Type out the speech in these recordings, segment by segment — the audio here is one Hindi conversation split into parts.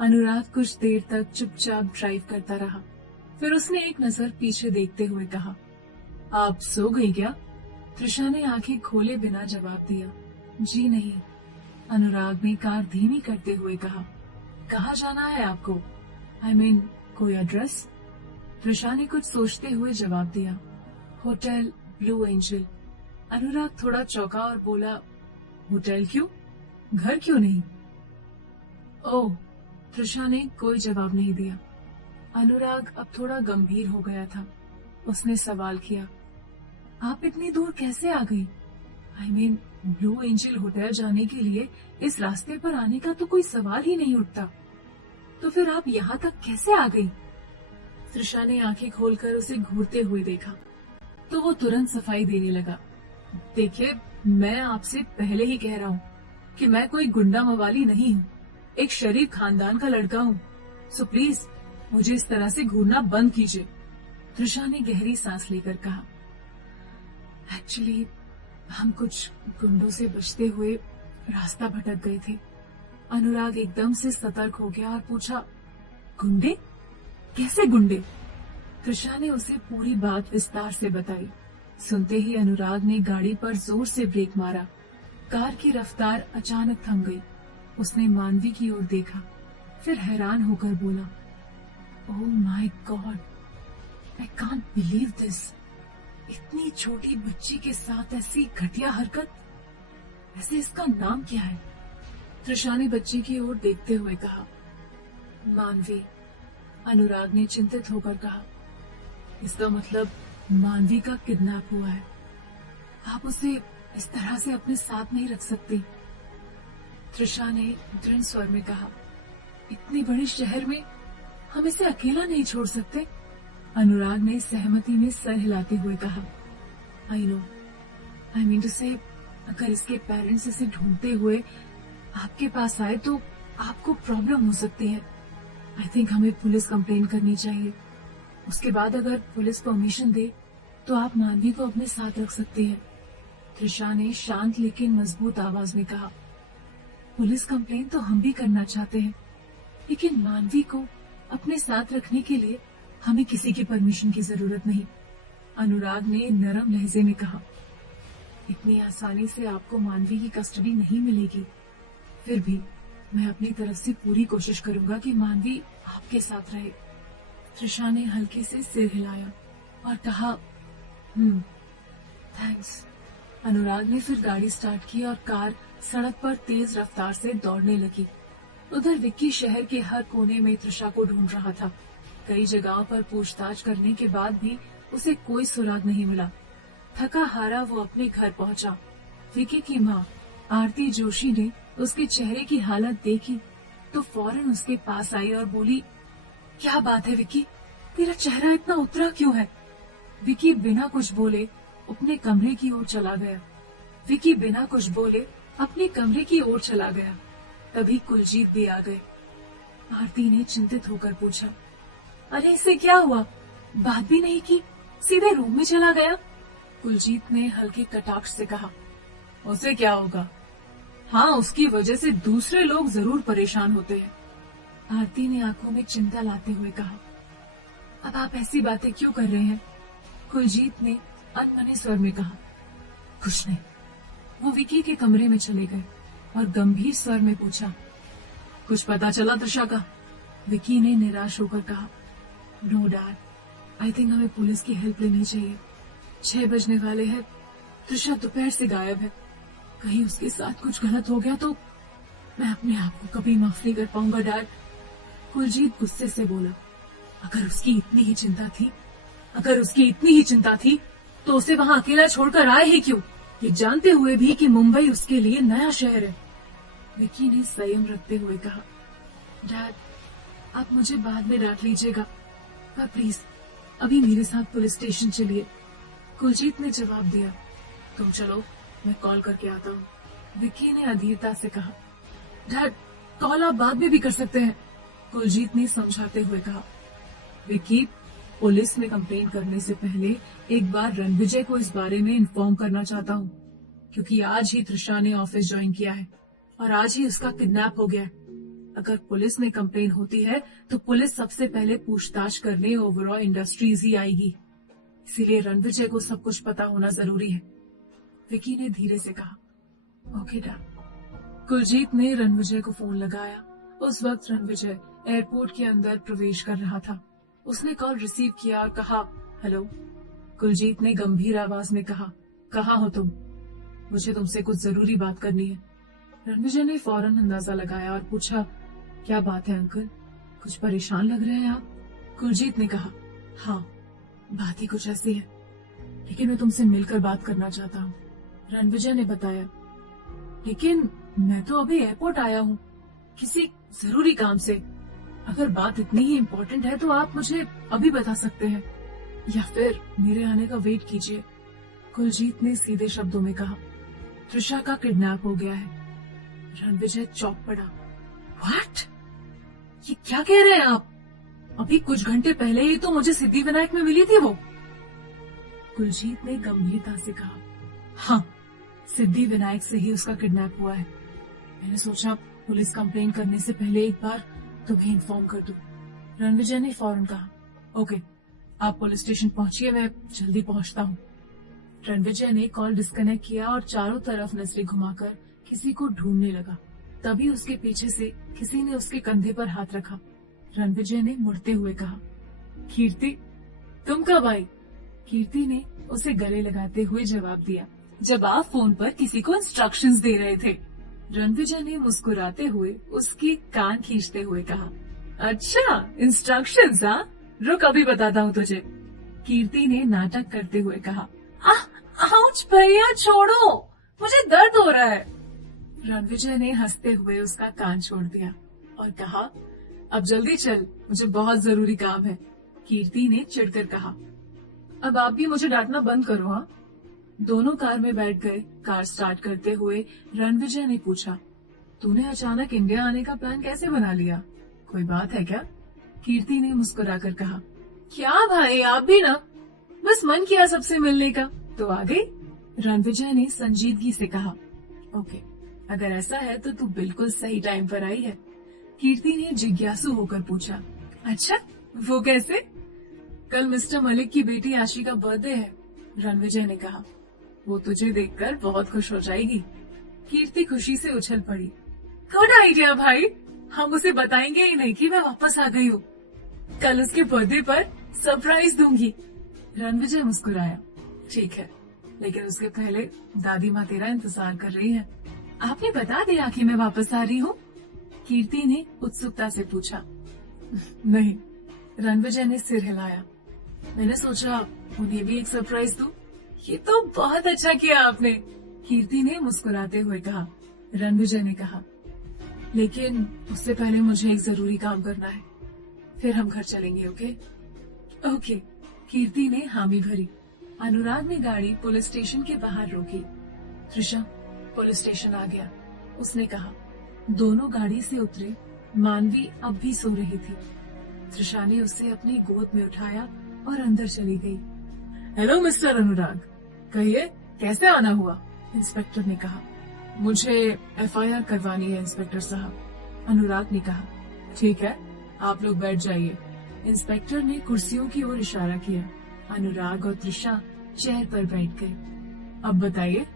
अनुराग कुछ देर तक चुपचाप ड्राइव करता रहा। फिर उसने एक नजर पीछे देखते हुए कहा, आप सो गई क्या? त्रिशा ने आंखें खोले बिना जवाब दिया। जी नहीं। अनुराग ने कार धीमी करते हुए कहा, कहाँ जाना है आपको? I mean, कोई एड्रेस? त्रिशा ने कुछ सोचते हुए जवाब दिया, होटल ब्लू एंजल। अनुराग थोड़ा चौंका और बोला, होटल क्यों? घर क्यों नहीं? ओह। त्रिशा ने कोई जवाब नहीं दिया। अनुराग अब थोड़ा गंभीर हो गया था। उसने सवाल किया, आप इतनी दूर कैसे आ गई? I mean, blue angel hotel जाने के लिए इस रास्ते पर आने का तो कोई सवाल ही नहीं उठता। तो फिर आप यहाँ तक कैसे आ गई? त्रिशा ने आंखें खोलकर उसे घूरते हुए देखा तो वो तुरंत सफाई देने लगा। देखिए, मैं आपसे पहले ही कह रहा हूँ कि मैं कोई गुंडा मवाली नहीं हूँ, एक शरीफ खानदान का लड़का हूँ। सो प्लीज मुझे इस तरह से घूरना बंद कीजिए। त्रिशा ने गहरी सांस लेकर कहा, एक्चुअली हम कुछ गुंडों से बचते हुए रास्ता भटक गए थे। अनुराग एकदम से सतर्क हो गया और पूछा, गुंडे? कैसे गुंडे? त्रिशा ने उसे पूरी बात विस्तार से बताई। सुनते ही अनुराग ने गाड़ी पर जोर से ब्रेक मारा। कार की रफ्तार अचानक थम गई। उसने मानवी की ओर देखा, फिर हैरान होकर बोला, oh my God, I can't believe this. इतनी छोटी बच्ची के साथ ऐसी घटिया हरकत। वैसे इसका नाम क्या है? त्रिशा ने बच्ची की ओर देखते हुए कहा, मानवी। अनुराग ने चिंतित होकर कहा, इसका मतलब मानवी का किडनैप हुआ है। आप उसे इस तरह से अपने साथ नहीं रख सकती। त्रिशा ने दृढ़ स्वर में कहा, इतनी बड़े शहर में हम इसे अकेला नहीं छोड़ सकते। अनुराग ने सहमति में सर हिलाते हुए कहा, I know, I mean to say, अगर इसके पेरेंट्स इसे ढूंढते हुए आपके पास आए तो आपको प्रॉब्लम हो सकती है। आई थिंक हमें पुलिस कंप्लेन करनी चाहिए। उसके बाद अगर पुलिस परमिशन दे तो आप मानवी को अपने साथ रख सकती हैं। त्रिशा ने शांत लेकिन मजबूत आवाज में कहा, पुलिस कंप्लेन तो हम भी करना चाहते हैं, लेकिन मानवी को अपने साथ रखने के लिए हमें किसी की परमिशन की जरूरत नहीं। अनुराग ने नरम लहजे में कहा, इतनी आसानी से आपको मानवी की कस्टडी नहीं मिलेगी। फिर भी मैं अपनी तरफ से पूरी कोशिश करूंगा कि मानवी आपके साथ रहे। त्रिशा ने हल्के से सिर हिलाया और कहा, थैंक्स। अनुराग ने फिर गाड़ी स्टार्ट की और कार सड़क पर तेज रफ्तार से दौड़ने लगी। उधर विक्की शहर के हर कोने में त्रिशा को ढूंढ रहा था। कई जगहों पर पूछताछ करने के बाद भी उसे कोई सुराग नहीं मिला। थका हारा वो अपने घर पहुंचा। विक्की की माँ आरती जोशी ने उसके चेहरे की हालत देखी तो फौरन उसके पास आई और बोली, क्या बात है विक्की, तेरा चेहरा इतना उतरा क्यों है? विक्की बिना कुछ बोले अपने कमरे की ओर चला गया। विक्की बिना कुछ बोले अपने कमरे की ओर चला गया। तभी कुलजीत भी आ गए। आरती ने चिंतित होकर पूछा, अरे इसे क्या हुआ? बात भी नहीं की, सीधे रूम में चला गया। कुलजीत ने हल्के कटाक्ष से कहा, उसे क्या होगा? हाँ, उसकी वजह से दूसरे लोग जरूर परेशान होते हैं। आरती ने आंखों में चिंता लाते हुए कहा, अब आप ऐसी बातें क्यों कर रहे हैं? कुलजीत ने अनमने स्वर में कहा, कुछ नहीं। वो विकी के कमरे में चले गए और गंभीर स्वर में पूछा, कुछ पता चला त्रिशा का? विकी ने निराश होकर कहा, नो डैड, आई थिंक हमें पुलिस की हेल्प लेनी चाहिए। 6 बजने वाले हैं, त्रिशा दोपहर से गायब है। कहीं उसके साथ कुछ गलत हो गया तो मैं अपने आप को कभी माफ नहीं कर पाऊंगा डैड। कुलजीत गुस्से से बोला, अगर उसकी इतनी ही चिंता थी तो उसे वहां अकेला छोड़कर आए ही क्यों, ये जानते हुए भी कि मुंबई उसके लिए नया शहर है। विकी ने संयम रखते हुए कहा, डैड आप मुझे बाद में डांट लीजिएगा, पर प्लीज अभी मेरे साथ पुलिस स्टेशन चलिए। कुलजीत ने जवाब दिया, तुम चलो, मैं कॉल करके आता हूँ। विकी ने अधीरता से कहा, डैड कॉल आप बाद में भी कर सकते हैं। कुलजीत ने समझाते हुए कहा, विकी पुलिस में कंप्लेन करने से पहले एक बार रणविजय को इस बारे में इन्फॉर्म करना चाहता हूँ, क्योंकि आज ही त्रिशा ने ऑफिस ज्वाइन किया है और आज ही उसका किडनैप हो गया है। अगर पुलिस में कंप्लेन होती है तो पुलिस सबसे पहले पूछताछ करने ओवरऑल इंडस्ट्रीज ही आएगी, इसीलिए रणविजय को सब कुछ पता होना जरूरी है। विकी ने धीरे से कहा, ओके डैड। कुलजीत ने रणविजय को फोन लगाया। उस वक्त रणविजय एयरपोर्ट के अंदर प्रवेश कर रहा था। उसने कॉल रिसीव किया और कहा, हेलो। कुलजीत ने गंभीर आवाज में कहा, कहाँ हो तुम? मुझे तुमसे कुछ जरूरी बात करनी है। रणविजय ने फौरन अंदाजा लगाया और पूछा, क्या बात है अंकल, कुछ परेशान लग रहे हैं आप? कुलजीत ने कहा, हाँ बात ही कुछ ऐसी है, लेकिन मैं तुमसे मिलकर बात करना चाहता हूँ। रणविजय ने बताया, लेकिन मैं तो अभी एयरपोर्ट आया हूँ किसी जरूरी काम से। अगर बात इतनी ही इम्पोर्टेंट है तो आप मुझे अभी बता सकते हैं या फिर मेरे आने का वेट कीजिए। कुलजीत ने सीधे शब्दों में कहा, त्रिशा का किडनैप हो गया है। रणविजय चौंक पड़ा। व्हाट? ये क्या कह रहे हैं आप? अभी कुछ घंटे पहले ही तो मुझे सिद्धिविनायक में मिली थी वो। कुलजीत ने गंभीरता से कहा, हाँ सिद्धिविनायक से ही उसका किडनैप हुआ है। मैंने सोचा पुलिस कंप्लेन करने से पहले एक बार तुम्हें इन्फॉर्म कर दूं। रणविजय ने फौरन कहा, ओके आप पुलिस स्टेशन पहुंचिए, मैं जल्दी पहुंचता हूँ। रणविजय ने कॉल डिस्कनेक्ट किया और चारों तरफ नजरें घुमाकर किसी को ढूंढने लगा। तभी उसके पीछे से किसी ने उसके कंधे पर हाथ रखा। रणविजय ने मुड़ते हुए कहा, कीर्ति तुम कब आई? कीर्ति ने उसे गले लगाते हुए जवाब दिया, जब आप फोन पर किसी को इंस्ट्रक्शंस दे रहे थे। रणविजय ने मुस्कुराते हुए उसकी कान खींचते हुए कहा, अच्छा इंस्ट्रक्शंस? हाँ रुक अभी बताता हूँ तुझे। कीर्ति ने नाटक करते हुए कहा, आउच भैया छोड़ो, मुझे दर्द हो रहा है। रणविजय ने हंसते हुए उसका कान छोड़ दिया और कहा, अब जल्दी चल, मुझे बहुत जरूरी काम है। कीर्ति ने चिढ़कर कहा, अब आप भी मुझे डांटना बंद करो। हाँ। दोनों कार में बैठ गए। कार स्टार्ट करते हुए रणविजय ने पूछा, तूने अचानक इंडिया आने का प्लान कैसे बना लिया? कोई बात है क्या? कीर्ति ने मुस्कुराकर कहा, क्या भाई आप भी ना, बस मन किया सबसे मिलने का तो आ गई। रणविजय ने संजीदगी से कहा, ओके अगर ऐसा है तो तू बिल्कुल सही टाइम पर आई है। कीर्ति ने जिज्ञासु होकर पूछा, अच्छा वो कैसे? कल मिस्टर मलिक की बेटी आशी का बर्थडे है। रणविजय ने कहा, वो तुझे देखकर बहुत खुश हो जाएगी। कीर्ति खुशी से उछल पड़ी, गुड आइडिया भाई, हम उसे बताएंगे ही नहीं कि मैं वापस आ गई हूँ। कल उसके बर्थडे पर सरप्राइज दूंगी। रणविजय मुस्कुराया, ठीक है, लेकिन उसके पहले दादी माँ तेरा इंतजार कर रही है। आपने बता दिया कि मैं वापस आ रही हूँ? कीर्ति ने उत्सुकता से पूछा। नहीं, रणविजय ने सिर हिलाया। मैंने सोचा उन्हें भी एक सरप्राइज दूं। ये तो बहुत अच्छा किया आपने, कीर्ति ने मुस्कुराते हुए कहा। रणविजय ने कहा, लेकिन उससे पहले मुझे एक जरूरी काम करना है, फिर हम घर चलेंगे। ओके? ओके। कीर्ति ने हामी भरी। अनुराग ने गाड़ी पुलिस स्टेशन के बाहर रोकी। त्रिशा, पुलिस स्टेशन आ गया, उसने कहा। दोनों गाड़ी से उतरे। मानवी अब भी सो रही थी। त्रिशा ने उसे अपनी गोद में उठाया और अंदर चली गई। हेलो मिस्टर अनुराग, कहिए कैसे आना हुआ? इंस्पेक्टर ने कहा। मुझे एफआईआर करवानी है इंस्पेक्टर साहब। अनुराग ने कहा। ठीक है, आप लोग बैठ जाइए। इंस्पेक्टर ने कुर्सियों की ओर इशारा किया। अनुराग और त्रिशा चेयर पर बैठ गए। अब बताइए,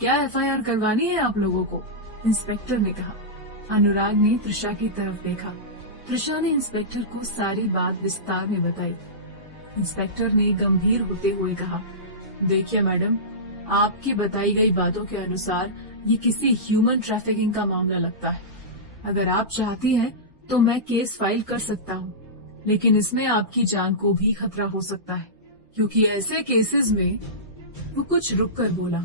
क्या एफआईआर करवानी है आप लोगों को? इंस्पेक्टर ने कहा। अनुराग ने त्रिशा की तरफ देखा। त्रिशा ने इंस्पेक्टर को सारी बात विस्तार में बताई। इंस्पेक्टर ने गंभीर होते हुए कहा, देखिए मैडम, आपकी बताई गई बातों के अनुसार ये किसी ह्यूमन ट्रैफिकिंग का मामला लगता है। अगर आप चाहती हैं तो मैं केस फाइल कर सकता हूँ, लेकिन इसमें आपकी जान को भी खतरा हो सकता है, क्योंकि ऐसे केसेस में वो कुछ रुक कर बोला।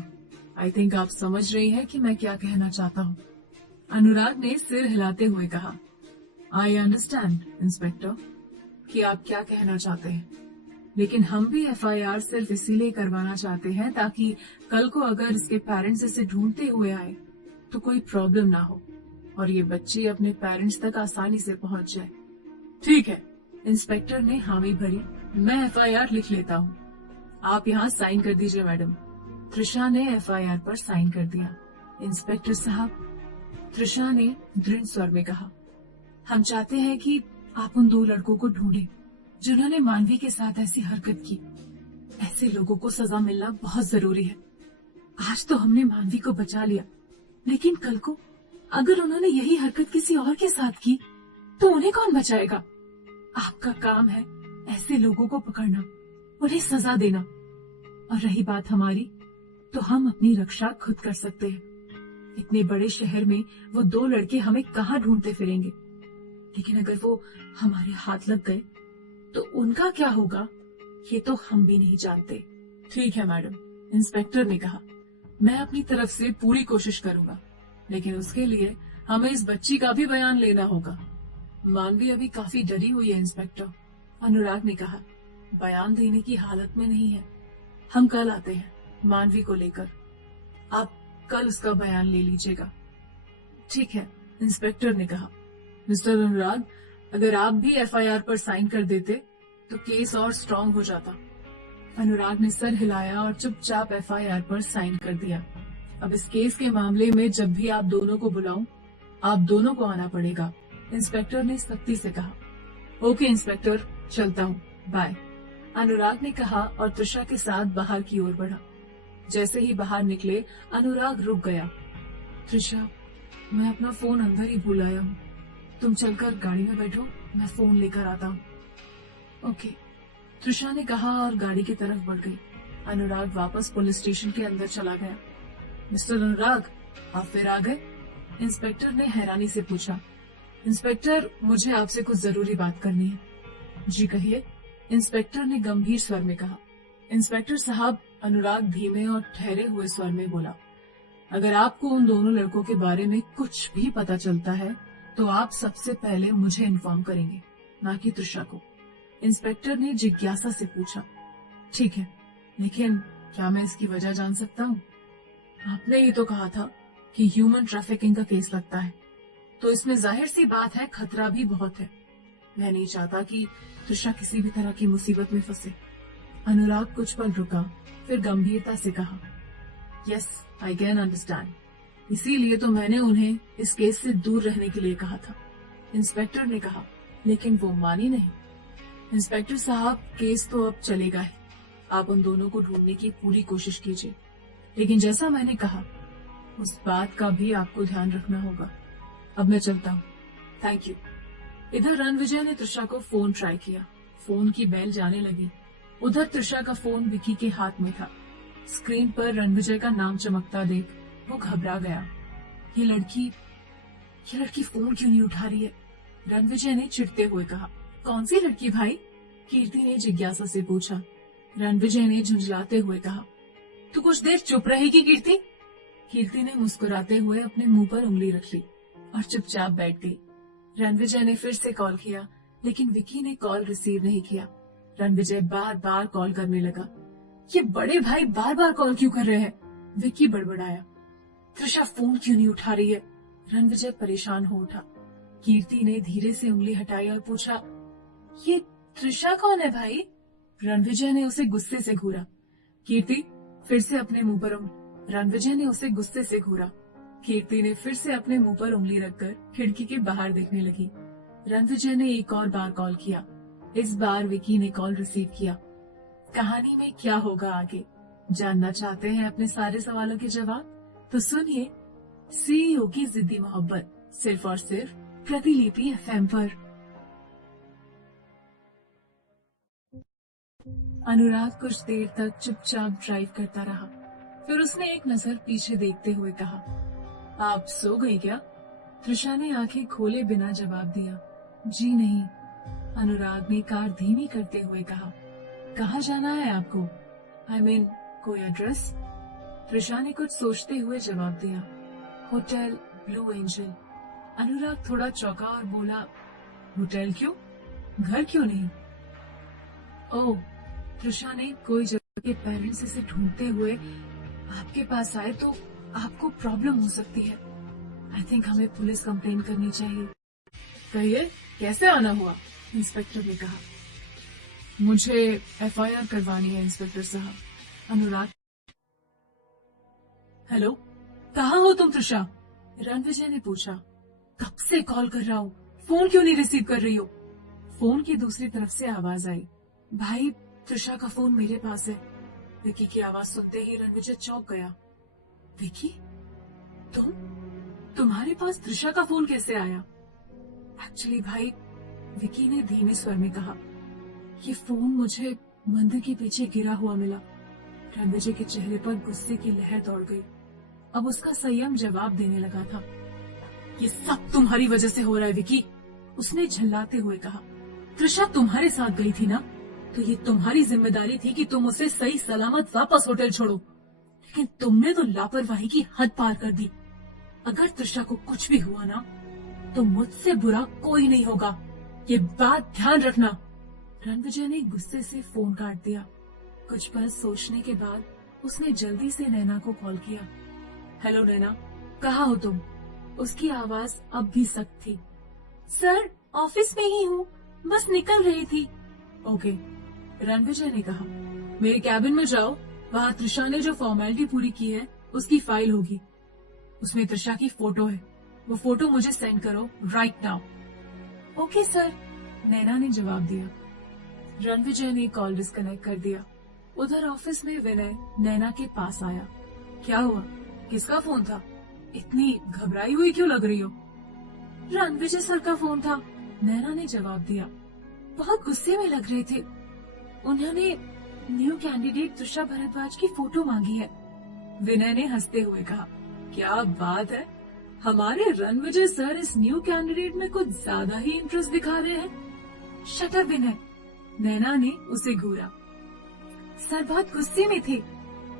आई थिंक आप समझ रही हैं कि मैं क्या कहना चाहता हूँ। अनुराग ने सिर हिलाते हुए कहा, आई अंडरस्टैंड इंस्पेक्टर कि आप क्या कहना चाहते हैं, लेकिन हम भी एफआईआर सिर्फ इसीलिए करवाना चाहते हैं ताकि कल को अगर इसके पेरेंट्स इसे ढूंढते हुए आए तो कोई प्रॉब्लम ना हो और ये बच्चे अपने पेरेंट्स तक आसानी से पहुंच जाए। ठीक है, इंस्पेक्टर ने हामी भरी। मैं एफआईआर लिख लेता हूँ, आप यहाँ साइन कर दीजिए मैडम। त्रिशा ने एफआईआर पर साइन कर दिया। इंस्पेक्टर साहब, त्रिशा ने दृढ़ स्वर में कहा, हम चाहते हैं कि आप उन 2 लड़कों को ढूंढें जिन्होंने मानवी के साथ ऐसी हरकत की। ऐसे लोगों को सजा मिलना बहुत जरूरी है। आज तो हमने मानवी को बचा लिया, लेकिन कल को अगर उन्होंने यही हरकत किसी और के साथ की तो उन्हें कौन बचाएगा? आपका काम है ऐसे लोगों को पकड़ना, उन्हें सजा देना। और रही बात हमारी, तो हम अपनी रक्षा खुद कर सकते हैं। इतने बड़े शहर में वो 2 लड़के हमें कहाँ ढूंढते फिरेंगे? लेकिन अगर वो हमारे हाथ लग गए तो उनका क्या होगा, ये तो हम भी नहीं जानते। ठीक है मैडम, इंस्पेक्टर ने कहा। मैं अपनी तरफ से पूरी कोशिश करूंगा, लेकिन उसके लिए हमें इस बच्ची का भी बयान लेना होगा। मानवी अभी काफी डरी हुई है इंस्पेक्टर, अनुराग ने कहा। बयान देने की हालत में नहीं है। हम कल आते हैं मानवी को लेकर, आप कल उसका बयान ले लीजिएगा। ठीक है, इंस्पेक्टर ने कहा। मिस्टर अनुराग, अगर आप भी एफआईआर पर साइन कर देते तो केस और स्ट्रांग हो जाता। अनुराग ने सर हिलाया और चुपचाप एफआईआर पर साइन कर दिया। अब इस केस के मामले में जब भी आप दोनों को बुलाऊं, आप दोनों को आना पड़ेगा, इंस्पेक्टर ने सख्ती से कहा। ओके इंस्पेक्टर, चलता हूँ, बाय, अनुराग ने कहा और त्रिशा के साथ बाहर की ओर बढ़ा। जैसे ही बाहर निकले, अनुराग रुक गया। त्रिशा, मैं अपना फोन अंदर ही भूल आया हूँ, तुम चलकर गाड़ी में बैठो, मैं फोन लेकर आता हूँ। ओके, त्रिशा ने कहा और गाड़ी की तरफ बढ़ गई। अनुराग वापस पुलिस स्टेशन के अंदर चला गया। मिस्टर अनुराग, आप फिर आ गए? इंस्पेक्टर ने हैरानी से पूछा। इंस्पेक्टर, मुझे आपसे कुछ जरूरी बात करनी है। जी कहिए, इंस्पेक्टर ने गंभीर स्वर में कहा। इंस्पेक्टर साहब, अनुराग धीमे और ठहरे हुए स्वर में बोला, अगर आपको उन दोनों लड़कों के बारे में कुछ भी पता चलता है तो आप सबसे पहले मुझे इन्फॉर्म करेंगे, ना कि त्रिशा को। इंस्पेक्टर ने जिज्ञासा से पूछा। ठीक है, लेकिन क्या मैं इसकी वजह जान सकता हूँ? आपने ये तो कहा था कि ह्यूमन ट्रैफिकिंग का केस लगता है, तो इसमें जाहिर सी बात है खतरा भी बहुत है। मैं नहीं चाहता कि त्रिशा किसी भी तरह की मुसीबत में फंसे। अनुराग कुछ पल रुका, फिर गंभीरता से कहा, यस, आई कैन अंडरस्टैंड, इसीलिए तो मैंने उन्हें इस केस से दूर रहने के लिए कहा था। इंस्पेक्टर ने कहा, लेकिन वो मानी नहीं। इंस्पेक्टर साहब, केस तो अब चलेगा ही, आप उन दोनों को ढूंढने की पूरी कोशिश कीजिए, लेकिन जैसा मैंने कहा उस बात का भी आपको ध्यान रखना होगा। अब मैं चलता हूँ, थैंक यू। इधर रणविजय ने त्रिशा को फोन ट्राई किया। फोन की बेल जाने लगी। उधर त्रिशा का फोन विकी के हाथ में था। स्क्रीन पर रणविजय का नाम चमकता देख वो घबरा गया। ये लड़की फोन क्यों नहीं उठा रही है? रणविजय ने चिढ़ते हुए कहा। कौन सी लड़की भाई? कीर्ति ने जिज्ञासा से पूछा। रणविजय ने झुंझलाते हुए कहा, तू कुछ देर चुप रहेगी कीर्ति? कीर्ति ने मुस्कुराते हुए अपने मुंह पर उंगली रख ली और चुपचाप बैठ गई। रणविजय ने फिर से कॉल किया, लेकिन विकी ने कॉल रिसीव नहीं किया। रणविजय बार बार कॉल करने लगा। ये बड़े भाई बार बार कॉल क्यों कर रहे हैं? विकी बड़बड़ाया। त्रिशा फोन क्यों नहीं उठा रही है? रणविजय परेशान हो उठा। कीर्ति ने धीरे से उंगली हटाई और पूछा, ये त्रिशा कौन है भाई? रणविजय ने उसे गुस्से से घूरा। कीर्ति, फिर से अपने मुंह पर उंगली। रणविजय ने उसे गुस्से से घूरा। कीर्ति ने फिर से अपने मुंह पर उंगली रखकर खिड़की के बाहर देखने लगी। रणविजय ने एक और बार कॉल किया। इस बार विकी ने कॉल रिसीव किया। कहानी में क्या होगा आगे जानना चाहते हैं अपने सारे सवालों के जवाब? तो सुनिए सीईओ की जिद्दी मोहब्बत, सिर्फ और सिर्फ प्रतिलिपि एफएम पर। अनुराग कुछ देर तक चुपचाप ड्राइव करता रहा। फिर उसने एक नजर पीछे देखते हुए कहा, आप सो गई क्या? त्रिशा ने आंखें खोले बिना जवाब दिया। जी नहीं, अनुराग ने कार धीमी करते हुए कहा। कहाँ जाना है आपको? आई मीन, कोई एड्रेस? त्रिशा ने कुछ सोचते हुए जवाब दिया, होटल ब्लू एंजल। अनुराग थोड़ा चौंका और बोला, होटल क्यों, घर क्यों नहीं? ओह, त्रिशा ने कोई जगह के पेरेंट्स इसे ढूंढते हुए आपके पास आए तो आपको प्रॉब्लम हो सकती है। आई थिंक हमें पुलिस कंप्लेन करनी चाहिए। कहिए, कैसे आना हुआ? इंस्पेक्टर ने कहा। मुझे एफआईआर करवानी है इंस्पेक्टर साहब। अनुराग। हेलो, कहाँ हो तुम त्रिशा? रणविजय ने पूछा। कब से कॉल कर रहा हूँ, फोन क्यों नहीं रिसीव कर रही हो? फोन की दूसरी तरफ से आवाज आई, भाई त्रिशा का फोन मेरे पास है। विकी की आवाज सुनते ही रणविजय चौंक गया। विकी, तुम्हारे पास त्रिशा का फोन कैसे आया? एक्चुअली भाई, विकी ने धीमे स्वर में कहा, ये फोन मुझे मंदिर के पीछे गिरा हुआ मिला। रणविजय के चेहरे पर गुस्से की लहर दौड़ गई। अब उसका संयम जवाब देने लगा था। ये सब तुम्हारी वजह से हो रहा है विकी, उसने झल्लाते हुए कहा। त्रिशा तुम्हारे साथ गई थी ना, तो ये तुम्हारी जिम्मेदारी थी कि तुम उसे सही सलामत वापस होटल छोड़ो, लेकिन तुमने तो लापरवाही की हद पार कर दी। अगर त्रिशा को कुछ भी हुआ ना, तो मुझसे बुरा कोई नहीं होगा, ये बात ध्यान रखना। रणविजय ने गुस्से से फोन काट दिया। कुछ पल सोचने के बाद उसने जल्दी से नैना को कॉल किया। हेलो नैना, कहाँ हो तुम? उसकी आवाज अब भी सख्त थी। सर, ऑफिस में ही हूँ, बस निकल रही थी। ओके, रणविजय ने कहा। मेरे कैबिन में जाओ, वहाँ त्रिशा ने जो फॉर्मेलिटी पूरी की है उसकी फाइल होगी, उसमें त्रिशा की फोटो है। वो फोटो मुझे सेंड करो राइट नाउ। ओके सर, नैना ने जवाब दिया। रणविजय ने कॉल डिस्कनेक्ट कर दिया। उधर ऑफिस में विनय नैना के पास आया। क्या हुआ? किसका फोन था? इतनी घबराई हुई क्यों लग रही हो? रणविजय सर का फोन था, नैना ने जवाब दिया। बहुत गुस्से में लग रहे थे। उन्होंने न्यू कैंडिडेट त्रिशा भारद्वाज की फोटो मांगी है। विनय ने हंसते हुए कहा। क्या बात है, हमारे रणविजय सर इस न्यू कैंडिडेट में कुछ ज्यादा ही इंटरेस्ट दिखा रहे हैं। शट अप विनय, नैना ने उसे घूरा। सर बहुत गुस्से में थे,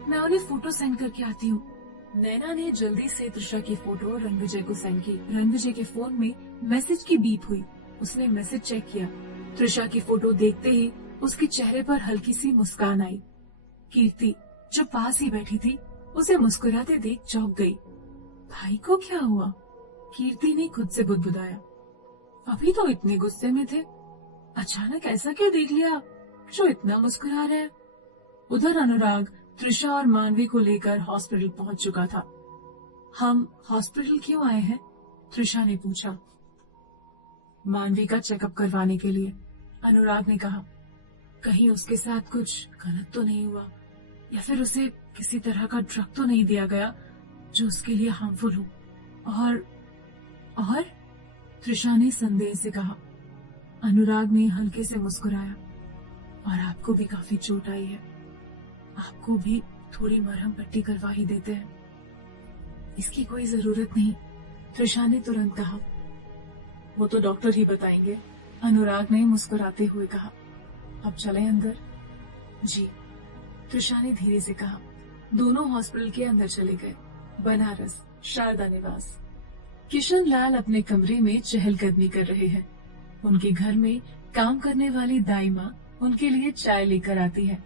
मैं उन्हें फोटो सेंड करके आती हूँ। नैना ने जल्दी से त्रिशा की फोटो रणविजय को सेंड की। रणविजय के फोन में मैसेज की बीप हुई। उसने मैसेज चेक किया। त्रिशा की फोटो देखते ही उसके चेहरे पर हल्की सी मुस्कान आई। कीर्ति जो पास ही बैठी थी उसे मुस्कुराते देख चौंक गई। भाई को क्या हुआ? कीर्ति ने खुद से बुदबुदाया। अभी तो इतने गुस्से में थे, अचानक ऐसा क्या देख लिया जो इतना मुस्कुरा रहे हैं? उधर अनुराग त्रिशा और मानवी को लेकर हॉस्पिटल पहुंच चुका था। हम हॉस्पिटल क्यों आए हैं? त्रिशा ने पूछा। मानवी का चेकअप करवाने के लिए, अनुराग ने कहा। कहीं उसके साथ कुछ गलत तो नहीं हुआ, या फिर उसे किसी तरह का ड्रग तो नहीं दिया गया जो उसके लिए हार्मफुल हो। और त्रिशा ने संदेह से कहा। अनुराग ने हल्के से मुस्कुराया। और आपको भी काफी चोट आई है, आपको भी थोड़ी मरहम पट्टी करवा ही देते हैं। इसकी कोई जरूरत नहीं, त्रिशा ने तुरंत कहा। वो तो डॉक्टर ही बताएंगे, अनुराग ने मुस्कुराते हुए कहा। अब चलें अंदर? जी, त्रिशा ने धीरे से कहा। दोनों हॉस्पिटल के अंदर चले गए। बनारस, शारदा निवास। किशन लाल अपने कमरे में चहलकदमी कर रहे हैं। उनके घर में काम करने वाली दाई माँ उनके लिए चाय लेकर आती है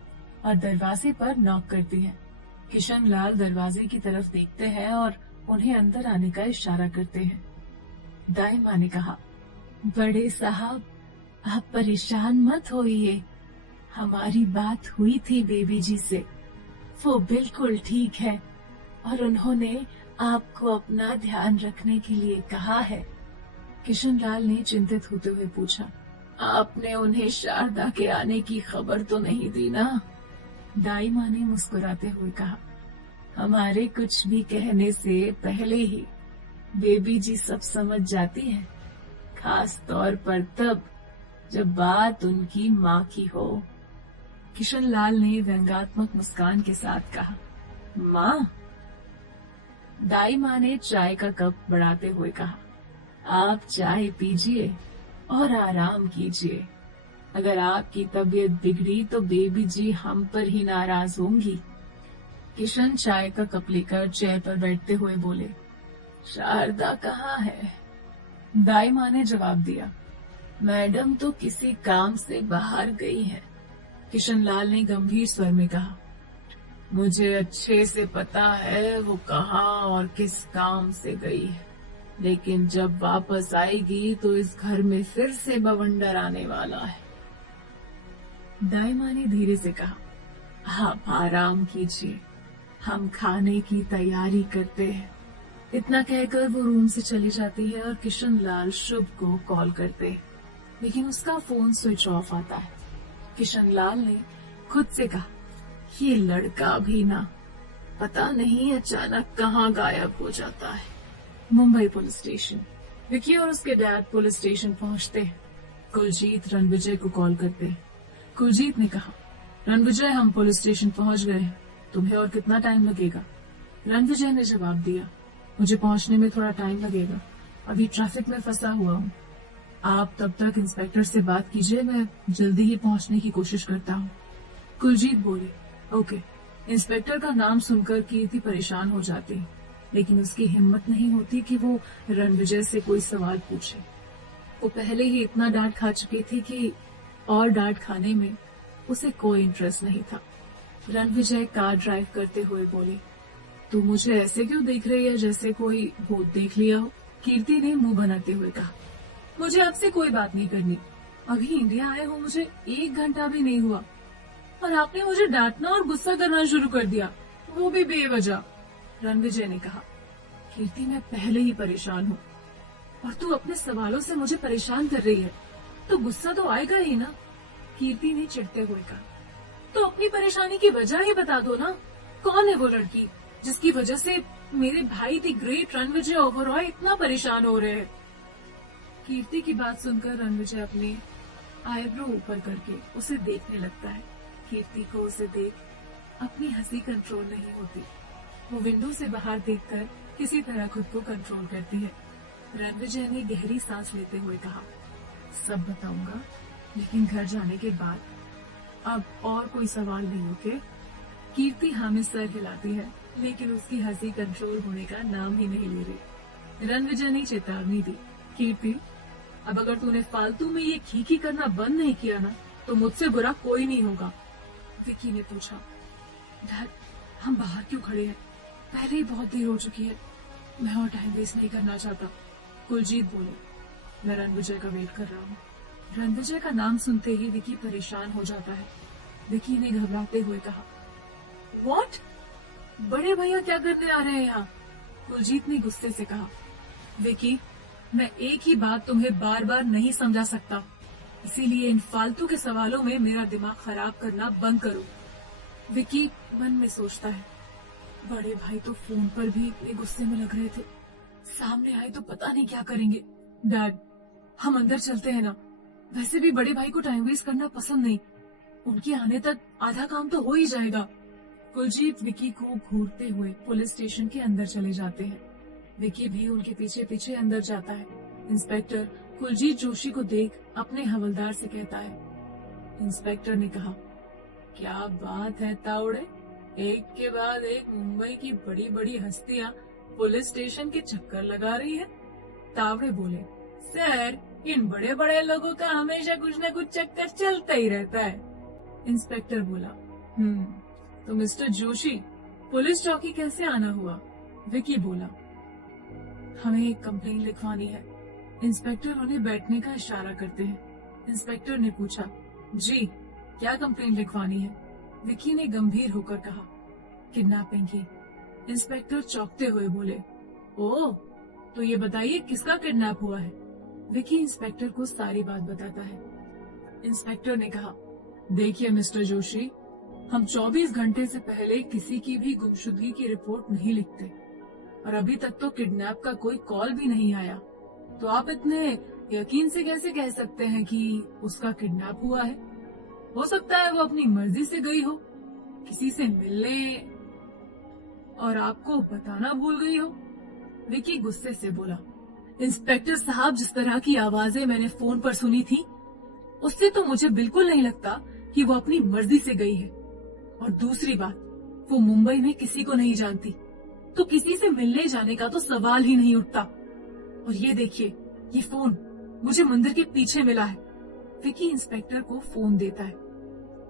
और दरवाजे पर नॉक करती है। किशन लाल दरवाजे की तरफ देखते हैं और उन्हें अंदर आने का इशारा करते हैं। दाई माँ ने कहा, बड़े साहब, आप परेशान मत होइए, हमारी बात हुई थी बेबी जी से, वो बिल्कुल ठीक है और उन्होंने आपको अपना ध्यान रखने के लिए कहा है। किशन लाल ने चिंतित होते हुए पूछा, आपने उन्हें शारदा के आने की खबर तो नहीं दी ना? दाई माँ ने मुस्कुराते हुए कहा, हमारे कुछ भी कहने से पहले ही बेबी जी सब समझ जाती है, खास तौर पर तब जब बात उनकी माँ की हो। किशन लाल ने व्यंग्यात्मक मुस्कान के साथ कहा, माँ? दाई माँ ने चाय का कप बढ़ाते हुए कहा, आप चाय पीजिए और आराम कीजिए। अगर आपकी तबीयत बिगड़ी तो बेबी जी हम पर ही नाराज होंगी। किशन चाय का कप लेकर चेयर पर बैठते हुए बोले, शारदा कहाँ है? दाई माँ ने जवाब दिया, मैडम तो किसी काम से बाहर गई है। किशन लाल ने गंभीर स्वर में कहा, मुझे अच्छे से पता है वो कहाँ और किस काम से गई है, लेकिन जब वापस आएगी तो इस घर में फिर से बवंडर आने वाला है। दाई माँ ने धीरे से कहा, आप आराम कीजिए, हम खाने की तैयारी करते हैं, इतना कहकर वो रूम से चली जाती है और किशन लाल शुभ को कॉल करते हैं, लेकिन उसका फोन स्विच ऑफ आता है। किशन लाल ने खुद से कहा, ये लड़का भी ना पता नहीं अचानक कहाँ गायब हो जाता है। Mumbai police station. विकी और उसके डैड पुलिस स्टेशन पहुंचते हैं। कुलजीत रणविजय को कॉल करते हैं। कुलजीत ने कहा, रणविजय हम पुलिस स्टेशन पहुंच गए हैं, तुम्हें और कितना टाइम लगेगा? रणविजय ने जवाब दिया, मुझे पहुंचने में थोड़ा टाइम लगेगा, अभी ट्रैफिक में फंसा हुआ हूँ। आप तब तक इंस्पेक्टर से बात कीजिए, मैं जल्दी ही पहुंचने की कोशिश करता हूँ। कुलजीत बोले, ओके। इंस्पेक्टर का नाम सुनकर कीर्ति परेशान हो जाती, लेकिन उसकी हिम्मत नहीं होती कि वो रणविजय से कोई सवाल पूछे। वो पहले ही इतना डांट खा चुकी थी कि और डांट खाने में उसे कोई इंटरेस्ट नहीं था। रणविजय कार ड्राइव करते हुए बोले, तू मुझे ऐसे क्यों देख रही है जैसे कोई भूत देख लिया हो? कीर्ति ने मुंह बनाते हुए कहा, मुझे आपसे कोई बात नहीं करनी, अभी इंडिया आए हो मुझे 1 घंटा भी नहीं हुआ और आपने मुझे डांटना और गुस्सा करना शुरू कर दिया, वो भी बेवजह। रणविजय ने कहा, कीर्ति मैं पहले ही परेशान हूँ और तू अपने सवालों से मुझे परेशान कर रही है, तो गुस्सा तो आएगा ही ना। कीर्ति ने चिढ़ते हुए कहा, तो अपनी परेशानी की वजह ही बता दो ना, कौन है वो लड़की जिसकी वजह से मेरे भाई द ग्रेट रणविजय ओबरॉय इतना परेशान हो रहे हैं? कीर्ति की बात सुनकर रणविजय अपने आईब्रो ऊपर करके उसे देखने लगता है। कीर्ति को उसे देख अपनी हंसी कंट्रोल नहीं होती। वो विंडो से बाहर देखकर किसी तरह खुद को कंट्रोल करती है। रणविजय ने गहरी सांस लेते हुए कहा, सब बताऊंगा, लेकिन घर जाने के बाद। अब और कोई सवाल नहीं, ओके? कीर्ति हाँ में सर हिलाती है, लेकिन उसकी हंसी कंट्रोल होने का नाम ही नहीं ले रही। रणविजय ने चेतावनी दी, कीर्ति अब अगर तूने फालतू में ये खीखी करना बंद नहीं किया ना, तो मुझसे बुरा कोई नहीं होगा। विकी ने पूछा, डैड हम बाहर क्यों खड़े हैं? पहले ही बहुत देर हो चुकी है, मैं और टाइम वेस्ट नहीं करना चाहता। कुलजीत बोले, मैं रणविजय का वेट कर रहा हूँ। रणविजय का नाम सुनते ही विकी परेशान हो जाता है। विकी ने घबराते हुए कहा, व्हाट? बड़े भैया क्या करने आ रहे हैं यहाँ? कुलजीत ने गुस्से से कहा, विकी मैं एक ही बात तुम्हें बार बार नहीं समझा सकता, इसीलिए इन फालतू के सवालों में मेरा दिमाग खराब करना बंद करो। विकी मन में सोचता है, बड़े भाई तो फोन पर भी इतने गुस्से में लग रहे थे, सामने आए तो पता नहीं क्या करेंगे। डैड हम अंदर चलते हैं ना, वैसे भी बड़े भाई को टाइम वेस्ट करना पसंद नहीं, उनके आने तक आधा काम तो हो ही जाएगा। कुलजीत विकी को घूरते हुए पुलिस स्टेशन के अंदर चले जाते हैं। विकी भी उनके पीछे पीछे अंदर जाता है। इंस्पेक्टर कुलजीत जोशी को देख अपने हवलदार से कहता है, इंस्पेक्टर ने कहा, क्या बात है तावड़े, एक के बाद एक मुंबई की बड़ी बड़ी हस्तियां पुलिस स्टेशन के चक्कर लगा रही है। तावड़े बोले, सर इन बड़े बड़े लोगों का हमेशा कुछ न कुछ चक्कर चलता ही रहता है। इंस्पेक्टर बोला, तो मिस्टर जोशी पुलिस चौकी कैसे आना हुआ? विकी बोला, हमें एक कंप्लेन लिखवानी है। इंस्पेक्टर उन्हें बैठने का इशारा करते हैं। इंस्पेक्टर ने पूछा, जी क्या कंप्लेन लिखवानी है? विकी ने गंभीर होकर कहा, किडनैपिंग की। इंस्पेक्टर चौंकते हुए बोले, ओह तो ये बताइए किसका किडनैप हुआ है? विकी इंस्पेक्टर को सारी बात बताता है। इंस्पेक्टर ने कहा, देखिए मिस्टर जोशी, हम 24 घंटे से पहले किसी की भी गुमशुदगी की रिपोर्ट नहीं लिखते और अभी तक तो किडनैप का कोई कॉल भी नहीं आया, तो आप इतने यकीन से कैसे कह सकते हैं कि उसका किडनैप हुआ है? हो सकता है वो अपनी मर्जी से गई हो, किसी से मिलने, और आपको बताना भूल गई हो। विकी गुस्से से बोला, इंस्पेक्टर साहब जिस तरह की आवाजें मैंने फोन पर सुनी थी, उससे तो मुझे बिल्कुल नहीं लगता कि वो अपनी मर्जी से गई है। और दूसरी बात, वो मुंबई में किसी को नहीं जानती, तो किसी से मिलने जाने का तो सवाल ही नहीं उठता। और ये देखिए, ये फोन मुझे मंदिर के पीछे मिला है। विकी इंस्पेक्टर को फोन देता है।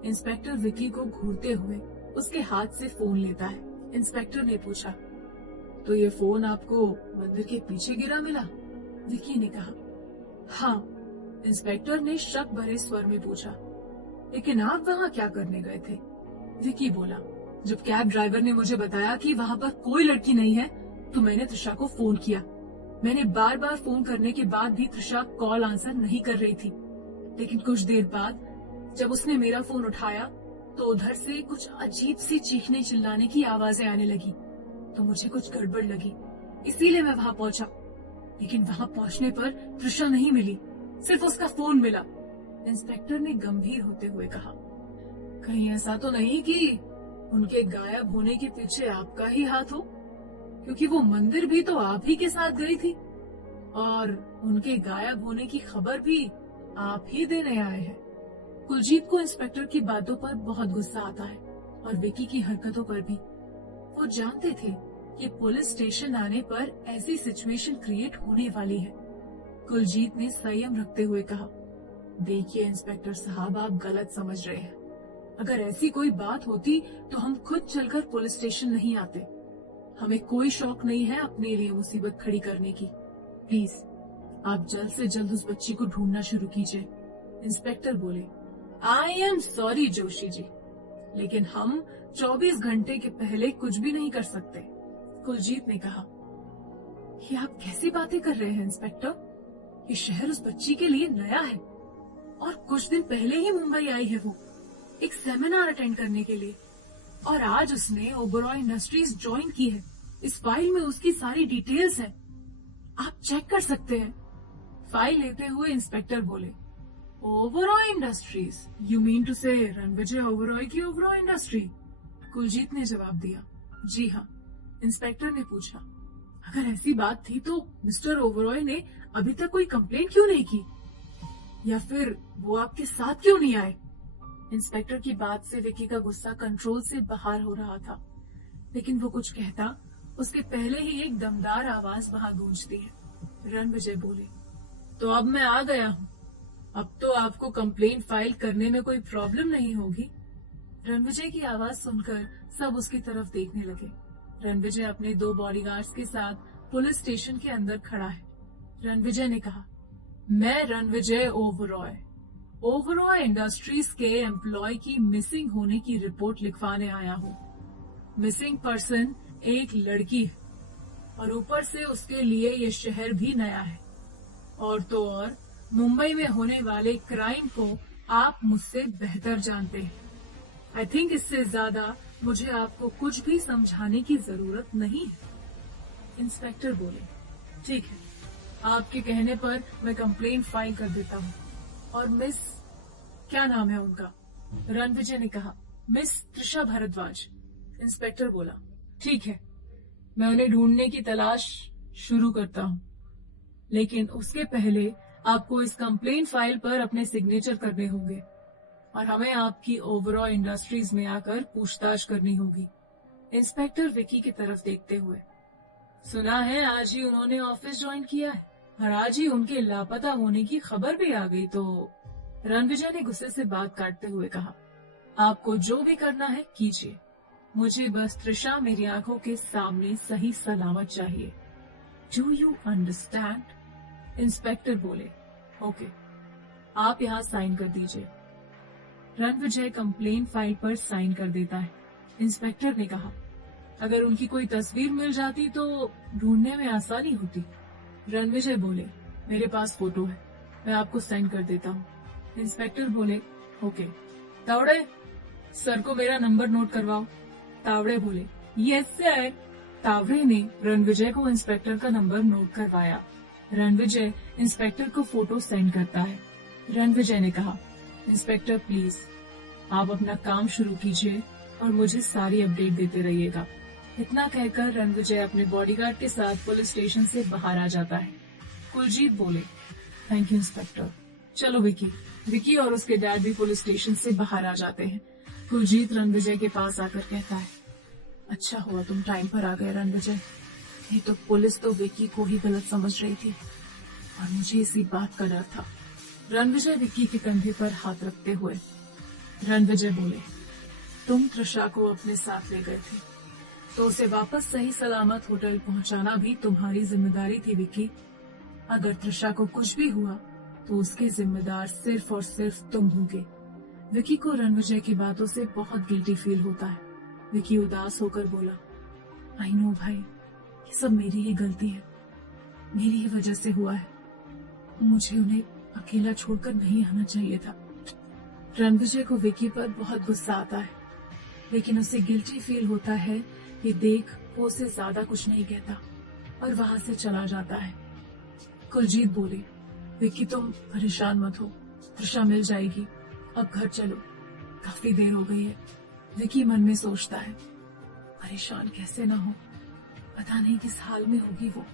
इंस्पेक्टर विकी को घूरते हुए उसके हाथ से फोन लेता है। इंस्पेक्टर ने पूछा, तो ये फोन आपको मंदिर के पीछे गिरा मिला? विकी ने कहा, हाँ। इंस्पेक्टर ने शक भरे स्वर में पूछा, लेकिन आप वहाँ क्या करने गए थे? विकी बोला, जब कैब ड्राइवर ने मुझे बताया कि वहाँ पर कोई लड़की नहीं है, तो मैंने त्रिशा को फोन किया। मैंने बार बार फोन करने के बाद भी त्रिशा कॉल आंसर नहीं कर रही थी। लेकिन कुछ देर बाद जब उसने मेरा फोन उठाया तो उधर से कुछ अजीब सी चीखने चिल्लाने की आवाजें आने लगी। तो मुझे कुछ गड़बड़ लगी, इसीलिए मैं वहां पहुंचा। लेकिन वहां पहुंचने पर त्रिशा नहीं मिली, सिर्फ उसका फोन मिला। इंस्पेक्टर ने गंभीर होते हुए कहा, कहीं ऐसा तो नहीं कि उनके गायब होने के पीछे आपका ही हाथ हो? क्योंकि वो मंदिर भी तो आप ही के साथ गई थी और उनके गायब होने की खबर भी आप ही देने आए हैं। कुलजीत को इंस्पेक्टर की बातों पर बहुत गुस्सा आता है और विकी की हरकतों पर भी। वो जानते थे कि पुलिस स्टेशन आने पर ऐसी सिचुएशन क्रिएट होने वाली है। कुलजीत ने संयम रखते हुए कहा, देखिए इंस्पेक्टर साहब, आप गलत समझ रहे हैं। अगर ऐसी कोई बात होती तो हम खुद चलकर पुलिस स्टेशन नहीं आते। हमें कोई शौक नहीं है अपने लिए मुसीबत खड़ी करने की। प्लीज आप जल्द से जल्द उस बच्ची को ढूंढना शुरू कीजिए। इंस्पेक्टर बोले, I am sorry Joshi ji, लेकिन हम 24 घंटे के पहले कुछ भी नहीं कर सकते। कुलजीत ने कहा, ये आप कैसी बातें कर रहे हैं इंस्पेक्टर? ये शहर उस बच्ची के लिए नया है और कुछ दिन पहले ही मुंबई आई है वो एक सेमिनार अटेंड करने के लिए, और आज उसने ओबरॉय इंडस्ट्रीज ज्वाइन की है। इस फाइल में उसकी सारी डिटेल्स हैं, आप चेक कर सकते हैं। फाइल लेते हुए इंस्पेक्टर बोले, Oberoi Industries? You mean to say Ranvijay Oberoi की ओबरॉय इंडस्ट्री? कुलजीत ने जवाब दिया, जी हाँ। इंस्पेक्टर ने पूछा, अगर ऐसी बात थी तो मिस्टर ओबरॉय ने अभी तक कोई कंप्लेंट क्यों नहीं की, या फिर वो आपके साथ क्यों नहीं आए? इंस्पेक्टर की बात से विकी का गुस्सा कंट्रोल से बाहर हो रहा था, लेकिन वो कुछ कहता उसके पहले ही एक दमदार आवाज वहां गूंजती है। रणविजय बोले, तो अब मैं आ गया हूँ, अब तो आपको कंप्लेंट फाइल करने में कोई प्रॉब्लम नहीं होगी। रणविजय की आवाज सुनकर सब उसकी तरफ देखने लगे। रणविजय अपने 2 बॉडीगार्ड्स के साथ पुलिस स्टेशन के अंदर खड़ा है। रणविजय ने कहा, मैं रणविजय ओबरॉय इंडस्ट्रीज के एम्प्लॉय की मिसिंग होने की रिपोर्ट लिखवाने आया हूँ। मिसिंग पर्सन एक लड़की है और ऊपर से उसके लिए ये शहर भी नया है, और तो और मुंबई में होने वाले क्राइम को आप मुझसे बेहतर जानते हैं। आई थिंक इससे ज्यादा मुझे आपको कुछ भी समझाने की जरूरत नहीं है। इंस्पेक्टर बोले, ठीक है, आपके कहने पर मैं कंप्लेंट फाइल कर देता हूँ। और मिस, क्या नाम है उनका? रणविजय ने कहा, मिस त्रिशा भारद्वाज। इंस्पेक्टर बोला, ठीक है, मैं उन्हें ढूंढने की तलाश शुरू करता हूँ, लेकिन उसके पहले आपको इस कंप्लेंट फाइल पर अपने सिग्नेचर करने होंगे और हमें आपकी ओबरॉय इंडस्ट्रीज में आकर पूछताछ करनी होगी। इंस्पेक्टर विकी की तरफ देखते हुए, सुना है आज ही उन्होंने ऑफिस ज्वाइन किया है और आज ही उनके लापता होने की खबर भी आ गई। तो रणविजय ने गुस्से से बात काटते हुए कहा, आपको जो भी करना है कीजिए, मुझे बस त्रिशा मेरी आंखों के सामने सही सलामत चाहिए। Do you understand? इंस्पेक्टर बोले, ओके, आप यहाँ साइन कर दीजिए। रणविजय कंप्लेंट फाइल पर साइन कर देता है। इंस्पेक्टर ने कहा, अगर उनकी कोई तस्वीर मिल जाती तो ढूंढने में आसानी होती। रणविजय बोले, मेरे पास फोटो है, मैं आपको सेंड कर देता हूँ। इंस्पेक्टर बोले, ओके। तावड़े, सर को मेरा नंबर नोट करवाओ। तावड़े बोले, यस सर। तावड़े ने रणविजय को इंस्पेक्टर का नंबर नोट करवाया। रणविजय इंस्पेक्टर को फोटो सेंड करता है। रणविजय ने कहा, इंस्पेक्टर प्लीज आप अपना काम शुरू कीजिए और मुझे सारी अपडेट देते रहिएगा। इतना कहकर रणविजय अपने बॉडीगार्ड के साथ पुलिस स्टेशन से बाहर आ जाता है। कुलजीत बोले, थैंक यू इंस्पेक्टर। चलो विकी और उसके डैड भी पुलिस स्टेशन से बाहर आ जाते हैं। कुलजीत रणविजय के पास आकर कहता है, अच्छा हुआ तुम टाइम पर आ गए रणविजय, ये तो पुलिस तो विकी को ही गलत समझ रही थी और मुझे इसी बात का डर था। रणविजय विक्की के कंधे पर हाथ रखते हुए, रणविजय बोले, तुम त्रिशा को अपने साथ ले गए थे तो उसे वापस सही सलामत होटल पहुंचाना भी तुम्हारी जिम्मेदारी थी विक्की। अगर त्रिशा को कुछ भी हुआ तो उसके जिम्मेदार सिर्फ और सिर्फ तुम होगे। विक्की को रणविजय की बातों से बहुत गिल्टी फील होता है। विक्की उदास होकर बोला, आई नो भाई, ये सब मेरी ही गलती है, मेरी ही वजह से हुआ है। मुझे उन्हें अकेला छोड़कर नहीं आना चाहिए था। रणविजय को विकी पर बहुत गुस्सा आता है, लेकिन उसे गिल्टी फील होता है। ये देख वो उसे ज्यादा कुछ नहीं कहता और वहां से चला जाता है। कुलजीत बोली, विकी तुम परेशान मत हो, त्रिशा मिल जाएगी, अब घर चलो, काफी देर हो गई है। विकी मन में सोचता है, परेशान कैसे ना हो, पता नहीं किस हाल में होगी वो।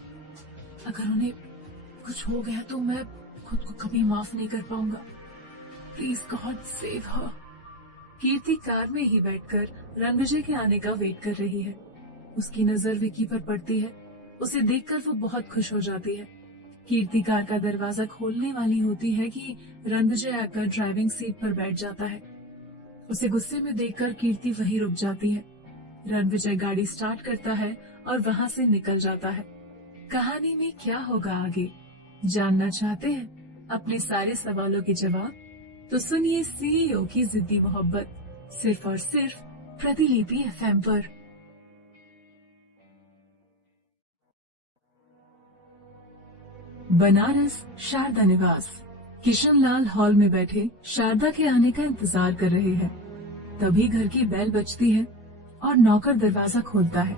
अगर उन्हें कुछ हो गया तो मैं खुद को कभी माफ नहीं कर पाऊंगा। Please God save her. Kirti car में ही बैठकर रणविजय के आने का वेट कर रही है। उसकी नजर विकी पर पड़ती है। उसे देखकर वो बहुत खुश हो जाती है। कीर्ति कार का दरवाजा खोलने वाली होती है कि रणविजय आकर ड्राइविंग सीट पर बैठ जाता है। उसे गुस्से में देखकर कीर्ति वहीं रुक जाती है। रणविजय गाड़ी स्टार्ट करता है और वहां से निकल जाता है। कहानी में क्या होगा आगे, जानना चाहते हैं अपने सारे सवालों के जवाब? तो सुनिए सीईओ की जिद्दी मोहब्बत, सिर्फ और सिर्फ प्रतिलिपि एफएम पर। बनारस शारदा निवास। किशनलाल हॉल में बैठे शारदा के आने का इंतजार कर रहे हैं। तभी घर की बेल बजती है और नौकर दरवाजा खोलता है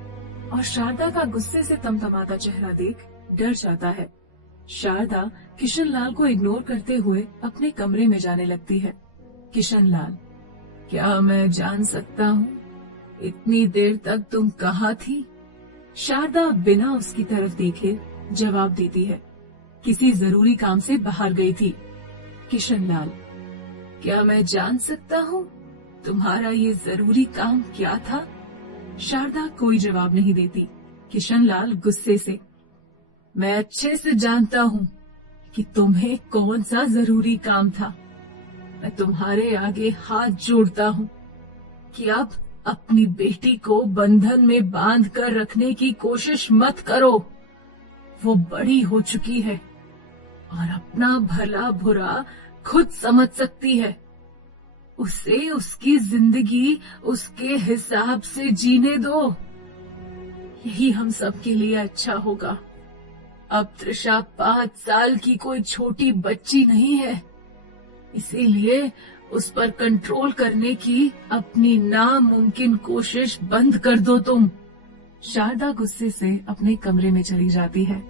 और शारदा का गुस्से से तमतमाता चेहरा देख डर जाता है। शारदा किशनलाल को इग्नोर करते हुए अपने कमरे में जाने लगती है। किशनलाल, क्या मैं जान सकता हूँ इतनी देर तक तुम कहाँ थी? शारदा बिना उसकी तरफ देखे जवाब देती है, किसी जरूरी काम से बाहर गई थी। किशनलाल, क्या मैं जान सकता हूँ तुम्हारा ये जरूरी काम क्या था? शारदा कोई जवाब नहीं देती। किशनलाल गुस्से से, मैं अच्छे से जानता हूँ कि तुम्हें कौन सा जरूरी काम था। मैं तुम्हारे आगे हाथ जोड़ता हूँ कि अब अपनी बेटी को बंधन में बांध कर रखने की कोशिश मत करो। वो बड़ी हो चुकी है और अपना भला बुरा खुद समझ सकती है। उसे उसकी जिंदगी उसके हिसाब से जीने दो, यही हम सब के लिए अच्छा होगा। अब त्रिशा 5 साल की कोई छोटी बच्ची नहीं है, इसीलिए उस पर कंट्रोल करने की अपनी नामुमकिन कोशिश बंद कर दो तुम। शारदा गुस्से से अपने कमरे में चली जाती है।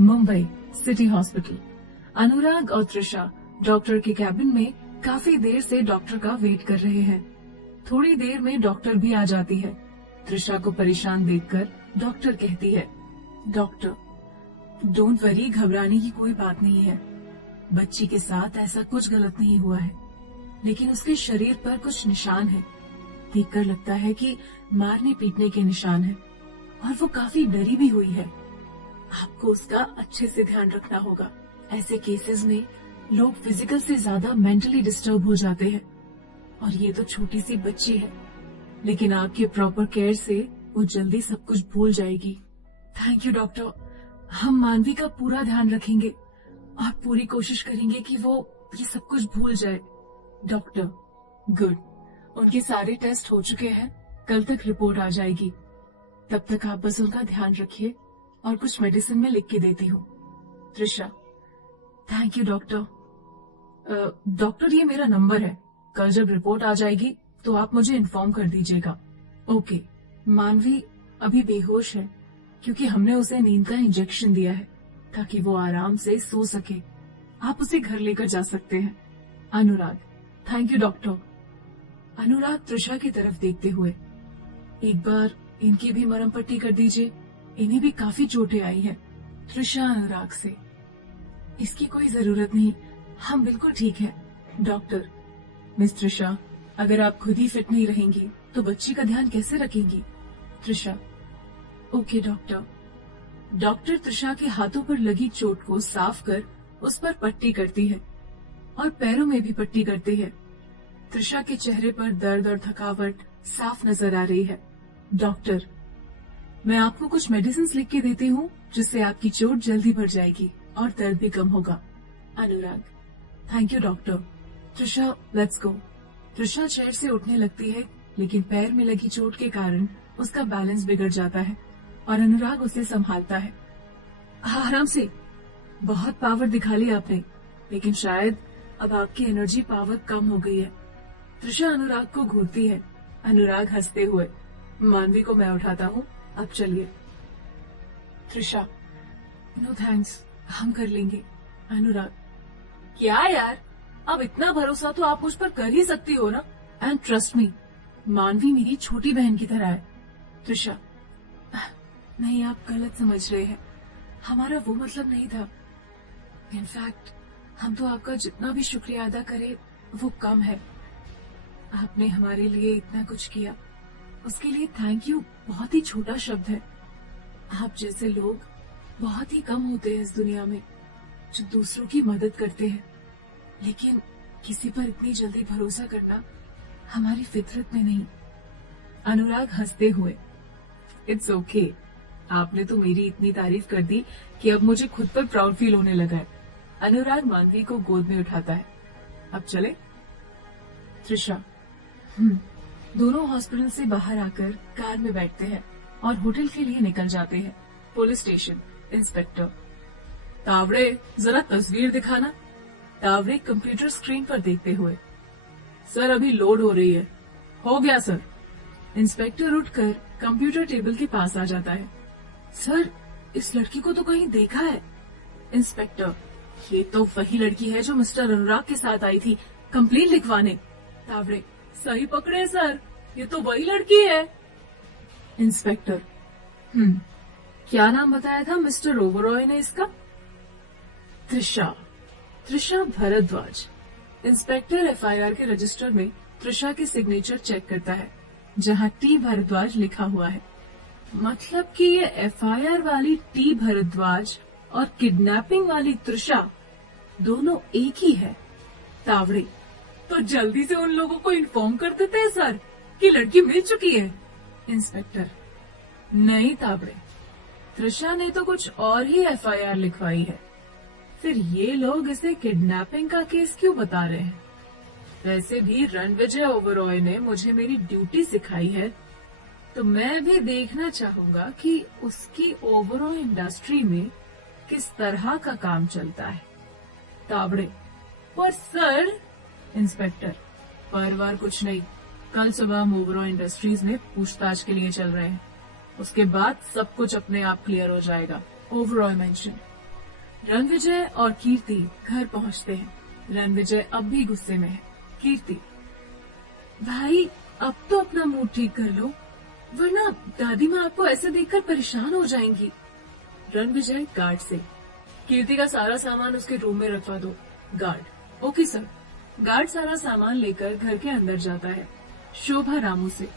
Mumbai city hospital. अनुराग और त्रिशा डॉक्टर के कैबिन में काफी देर से डॉक्टर का वेट कर रहे हैं। थोड़ी देर में डॉक्टर भी आ जाती है। त्रिशा को परेशान देखकर डॉक्टर कहती है, डॉक्टर डोंट वरी, घबराने की कोई बात नहीं है। बच्ची के साथ ऐसा कुछ गलत नहीं हुआ है, लेकिन उसके शरीर पर कुछ निशान है। देखकर लगता है कि मारने पीटने के निशान है और वो काफी डरी भी हुई है। आपको उसका अच्छे से ध्यान रखना होगा। ऐसे केसेस में लोग फिजिकल से ज्यादा मेंटली डिस्टर्ब हो जाते हैं और ये तो छोटी सी बच्ची है, लेकिन आपके प्रॉपर केयर से वो जल्दी सब कुछ भूल जाएगी। थैंक यू डॉक्टर, हम मानवी का पूरा ध्यान रखेंगे और पूरी कोशिश करेंगे कि वो ये सब कुछ भूल जाए। डॉक्टर, गुड, उनके सारे टेस्ट हो चुके हैं, कल तक रिपोर्ट आ जाएगी। तब तक आप बस उनका ध्यान रखिए और कुछ मेडिसिन में लिख के देती हूँ। Trisha, thank you doctor. Doctor ये मेरा नंबर है, कल जब रिपोर्ट आ जाएगी तो आप मुझे इन्फॉर्म कर दीजिएगा। ओके। मानवी अभी बेहोश है क्योंकि हमने उसे नींद का इंजेक्शन दिया है ताकि वो आराम से सो सके। आप उसे घर लेकर जा सकते हैं। अनुराग, थैंक यू डॉक्टर। अनुराग त्रिशा की तरफ देखते हुए, एक बार इनकी भी मरहम पट्टी कर दीजिए, इन्हें भी काफी चोटें आई हैं। त्रिशा अनुराग से, इसकी कोई जरूरत नहीं, हम बिल्कुल ठीक है। डॉक्टर, मिस त्रिशा, अगर आप खुद ही फिट नहीं रहेंगी तो बच्ची का ध्यान कैसे रखेंगी? Trisha, okay doctor. Doctor Trisha के हाथों पर लगी चोट को साफ कर उस पर पट्टी करती है और पैरों में भी पट्टी करती है। त्रिशा के चेहरे पर दर्द और थकावट साफ नजर आ रही है। डॉक्टर, मैं आपको कुछ मेडिसिन लिख के देती हूँ जिससे आपकी चोट जल्दी भर जाएगी और दर्द भी कम होगा। Anurag, thank you doctor. Trisha, let's go. Trisha chair से उठने लगती है, लेकिन पैर में लगी चोट के कारण उसका बैलेंस बिगड़ जाता है और अनुराग उसे संभालता है। आराम से, बहुत पावर दिखा ली आपने, लेकिन शायद अब आपकी एनर्जी पावर कम हो गई है। त्रिशा अनुराग को घूरती है। अनुराग हंसते हुए, मानवी को मैं उठाता हूँ, अब चलिए। त्रिशा, नो थैंक्स, हम कर लेंगे। अनुराग, क्या यार, अब इतना भरोसा तो आप मुझ पर कर ही सकती हो ना। एंड ट्रस्ट मी, मानवी मेरी छोटी बहन की तरह है। त्रिशा, नहीं, आप गलत समझ रहे हैं, हमारा वो मतलब नहीं था। इनफैक्ट हम तो आपका जितना भी शुक्रिया अदा करें वो कम है। आपने हमारे लिए इतना कुछ किया, उसके लिए थैंक यू बहुत ही छोटा शब्द है। आप जैसे लोग बहुत ही कम होते हैं इस दुनिया में जो दूसरों की मदद करते हैं, लेकिन किसी पर इतनी जल्दी भरोसा करना हमारी फितरत में नहीं। अनुराग हंसते हुए, इट्स ओके, आपने तो मेरी इतनी तारीफ कर दी कि अब मुझे खुद पर प्राउड फील होने लगा है। अनुराग मानवी को गोद में उठाता है। अब चले। त्रिशा, दोनों हॉस्पिटल से बाहर आकर कार में बैठते हैं और होटल के लिए निकल जाते हैं। Police station. इंस्पेक्टर, तावड़े जरा तस्वीर दिखाना। तावड़े कंप्यूटर स्क्रीन पर देखते हुए, सर अभी लोड हो रही है। हो गया सर। इंस्पेक्टर उठकर कंप्यूटर टेबल के पास आ जाता है। सर, इस लड़की को तो कहीं देखा है। इंस्पेक्टर, ये तो वही लड़की है जो मिस्टर अनुराग के साथ आई थी कंप्लेंट लिखवाने। तावड़े, सही पकड़े सर, ये तो वही लड़की है। इंस्पेक्टर, क्या नाम बताया था मिस्टर ओबरॉय ने इसका? त्रिशा, त्रिशा भारद्वाज। इंस्पेक्टर एफआईआर के रजिस्टर में त्रिशा की सिग्नेचर चेक करता है, जहां टी भारद्वाज लिखा हुआ है। मतलब कि ये एफआईआर वाली टी भारद्वाज और किडनैपिंग वाली त्रिशा दोनों एक ही है। तावड़े, तो जल्दी से उन लोगों को इन्फॉर्म कर देते हैं सर कि लड़की मिल चुकी है। इंस्पेक्टर, नहीं तावड़े, त्रिशा ने तो कुछ और ही एफआईआर लिखवाई है, फिर ये लोग इसे किडनैपिंग का केस क्यों बता रहे हैं? वैसे भी रणविजय ओबरॉय ने मुझे मेरी ड्यूटी सिखाई है, तो मैं भी देखना चाहूंगा कि उसकी ओबरॉय इंडस्ट्री में किस तरह का काम चलता है। तावड़े, पर सर। इंस्पेक्टर, पर कुछ नहीं, कल सुबह हम ओबरॉय इंडस्ट्रीज में पूछताछ के लिए चल रहे हैं, उसके बाद सब कुछ अपने आप क्लियर हो जाएगा। ओबरॉय मेंशन। रणविजय और कीर्ति घर पहुंचते हैं। रणविजय अब भी गुस्से में है। कीर्ति, भाई अब तो अपना मूड ठीक कर लो, वरना दादी माँ आपको ऐसे देखकर परेशान हो जाएंगी। रणविजय गार्ड से, कीर्ति का सारा सामान उसके रूम में रखवा दो। Guard, okay sir. गार्ड सारा सामान लेकर घर के अंदर जाता है। शोभा रामू से,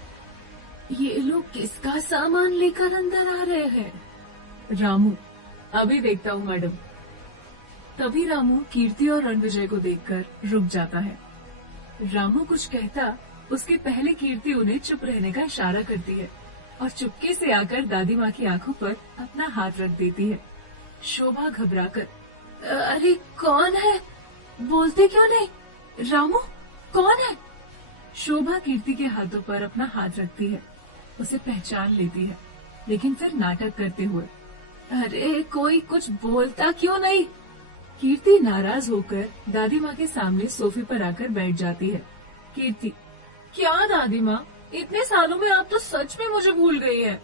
ये लोग किसका सामान लेकर अंदर आ रहे हैं? रामू, अभी देखता हूँ मैडम। तभी रामू कीर्ति और रणविजय को देखकर रुक जाता है। रामू कुछ कहता, उसके पहले कीर्ति उन्हें चुप रहने का इशारा करती है और चुपके से आकर दादी माँ की आंखों पर अपना हाथ रख देती है। शोभा घबराकर, अरे कौन है, बोलते क्यों नहीं? रामू कौन है? शोभा कीर्ति के हाथों पर अपना हाथ रखती है, उसे पहचान लेती है, लेकिन फिर नाटक करते हुए, अरे कोई कुछ बोलता क्यों नहीं? कीर्ति नाराज होकर दादी माँ के सामने सोफे पर आकर बैठ जाती है। कीर्ति, क्या दादी माँ, इतने सालों में आप तो सच में मुझे भूल गई है।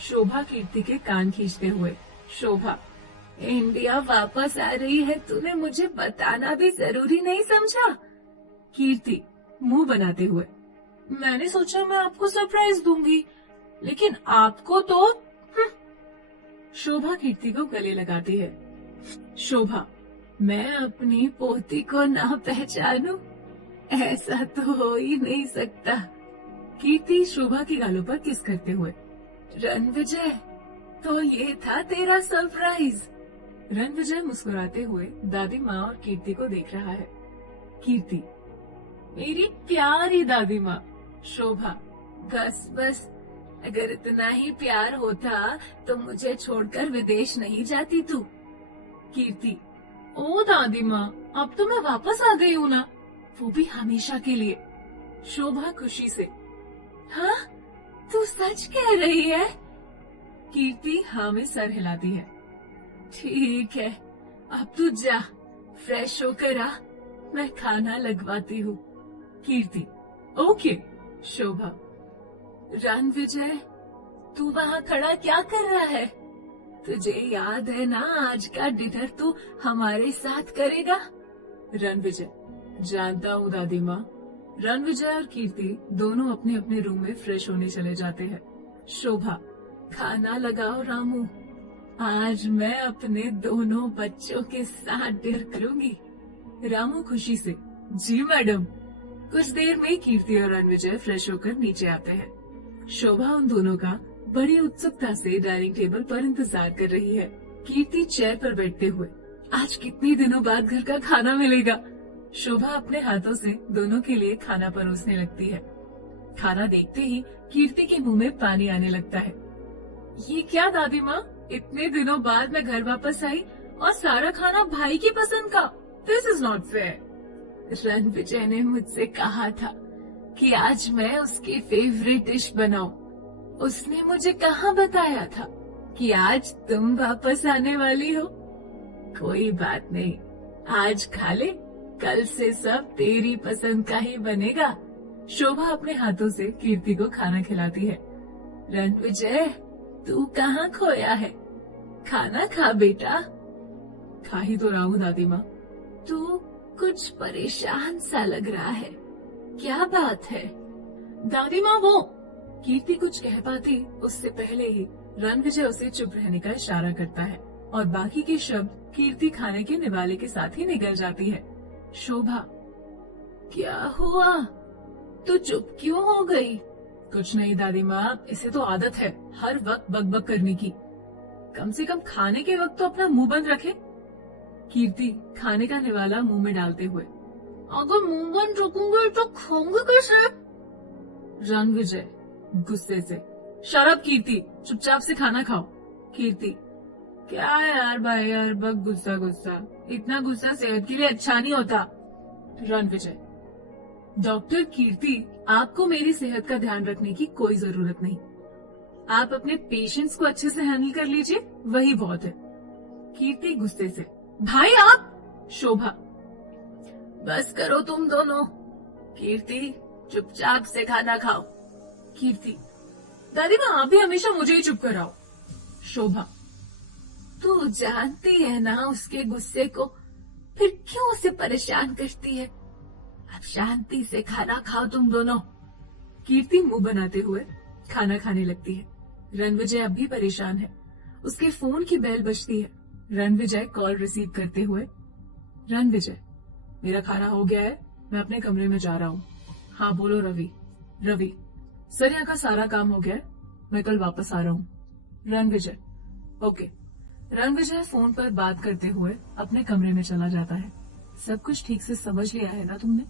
शोभा कीर्ति के कान खींचते हुए, शोभा, इंडिया वापस आ रही है, तूने मुझे बताना भी जरूरी नहीं समझा? कीर्ति मुंह बनाते हुए, मैंने सोचा मैं आपको सरप्राइज दूंगी, लेकिन आपको तो। शोभा कीर्ति को गले लगाती है। शोभा, मैं अपनी पोती को ना पहचानूं? ऐसा तो हो ही नहीं सकता। कीर्ति शोभा की गालों पर किस करते हुए, रणविजय, तो ये था तेरा सरप्राइज। रणविजय मुस्कुराते हुए दादी माँ और कीर्ति को देख रहा है। कीर्ति, मेरी प्यारी दादी माँ। शोभा, बस बस, अगर इतना ही प्यार होता तो मुझे छोड़कर विदेश नहीं जाती तू। कीर्ति, ओ दादी माँ, अब तो मैं वापस आ गई हूँ ना, वो भी हमेशा के लिए। शोभा खुशी से, हाँ, तू सच कह रही है? कीर्ति हाँ में सर हिलाती है। ठीक है, अब तू जा, फ्रेश होकर आ, मैं खाना लगवाती हूँ। कीर्ति ओके। शोभा रणविजय, तू वहाँ खड़ा क्या कर रहा है? तुझे याद है ना, आज का डिनर तू हमारे साथ करेगा? रणविजय जानता हूँ दादी माँ। रणविजय और कीर्ति दोनों अपने अपने रूम में फ्रेश होने चले जाते हैं। शोभा खाना लगाओ रामू, आज मैं अपने दोनों बच्चों के साथ डिनर करूंगी। रामू खुशी से जी मैडम। कुछ देर में कीर्ति और रणविजय फ्रेश होकर नीचे आते हैं। शोभा उन दोनों का बड़ी उत्सुकता से डाइनिंग टेबल पर इंतजार कर रही है। कीर्ति चेयर पर बैठते हुए, आज कितने दिनों बाद घर का खाना मिलेगा। शोभा अपने हाथों से दोनों के लिए खाना परोसने लगती है। खाना देखते ही कीर्ति के मुंह में पानी आने लगता है। ये क्या दादी माँ, इतने दिनों बाद मैं घर वापस आई और सारा खाना भाई की पसंद का। This is not fair. Ranvijay ने मुझसे कहा था कि आज मैं उसकी फेवरेट डिश बनाऊं। उसने मुझे कहाँ बताया था कि आज तुम वापस आने वाली हो। कोई बात नहीं, आज खा ले, कल से सब तेरी पसंद का ही बनेगा। शोभा अपने हाथों से कीर्ति को खाना खिलाती है। रणविजय, तू कहाँ खोया है? खाना खा बेटा। खा ही तो रहा हूँ दादी माँ। तू कुछ परेशान सा लग रहा है, क्या बात है? दादी माँ वो। कीर्ति कुछ कह पाती उससे पहले ही रणविजय उसे चुप रहने का इशारा करता है और बाकी के शब्द कीर्ति खाने के निवाले के साथ ही निकल जाती है। शोभा क्या हुआ, तू चुप क्यों हो गई? कुछ नहीं दादी माँ, इसे तो आदत है हर वक्त बकबक करने की। कम से कम खाने के वक्त तो अपना मुंह बंद रखे। कीर्ति खाने का निवाला मुंह में डालते हुए, अगर मुंह बंद रखूंगी तो खाऊंगी कैसे? रणविजय गुस्से से, शराब कीर्ति, चुपचाप से खाना खाओ। कीर्ति क्या यार भाई, यार बक गुस्सा गुस्सा, इतना गुस्सा सेहत के लिए अच्छा नहीं होता। रणविजय डॉक्टर कीर्ति, आपको मेरी सेहत का ध्यान रखने की कोई जरूरत नहीं। आप अपने पेशेंट्स को अच्छे से हैंडल कर लीजिए, वही बहुत है। कीर्ति गुस्से से, भाई आप। शोभा बस करो तुम दोनों। कीर्ति चुपचाप से खाना खाओ। कीर्ति दादी माँ, आप भी हमेशा मुझे ही चुप कराओ। शोभा तू जानती है ना उसके गुस्से को, फिर क्यों उसे परेशान करती है? अब शांति से खाना खाओ तुम दोनों। कीर्ति मुंह बनाते हुए खाना खाने लगती है। रणविजय अब भी परेशान है। उसके फोन की बेल बजती है। रणविजय कॉल रिसीव करते हुए, रणविजय मेरा खाना हो गया है, मैं अपने कमरे में जा रहा हूँ। हाँ बोलो रवि। रवि सर यहाँ का सारा काम हो गया है, मैं कल वापस आ रहा हूँ। रणविजय ओके। रणविजय फोन पर बात करते हुए अपने कमरे में चला जाता है। सब कुछ ठीक से समझ लिया है ना तुमने?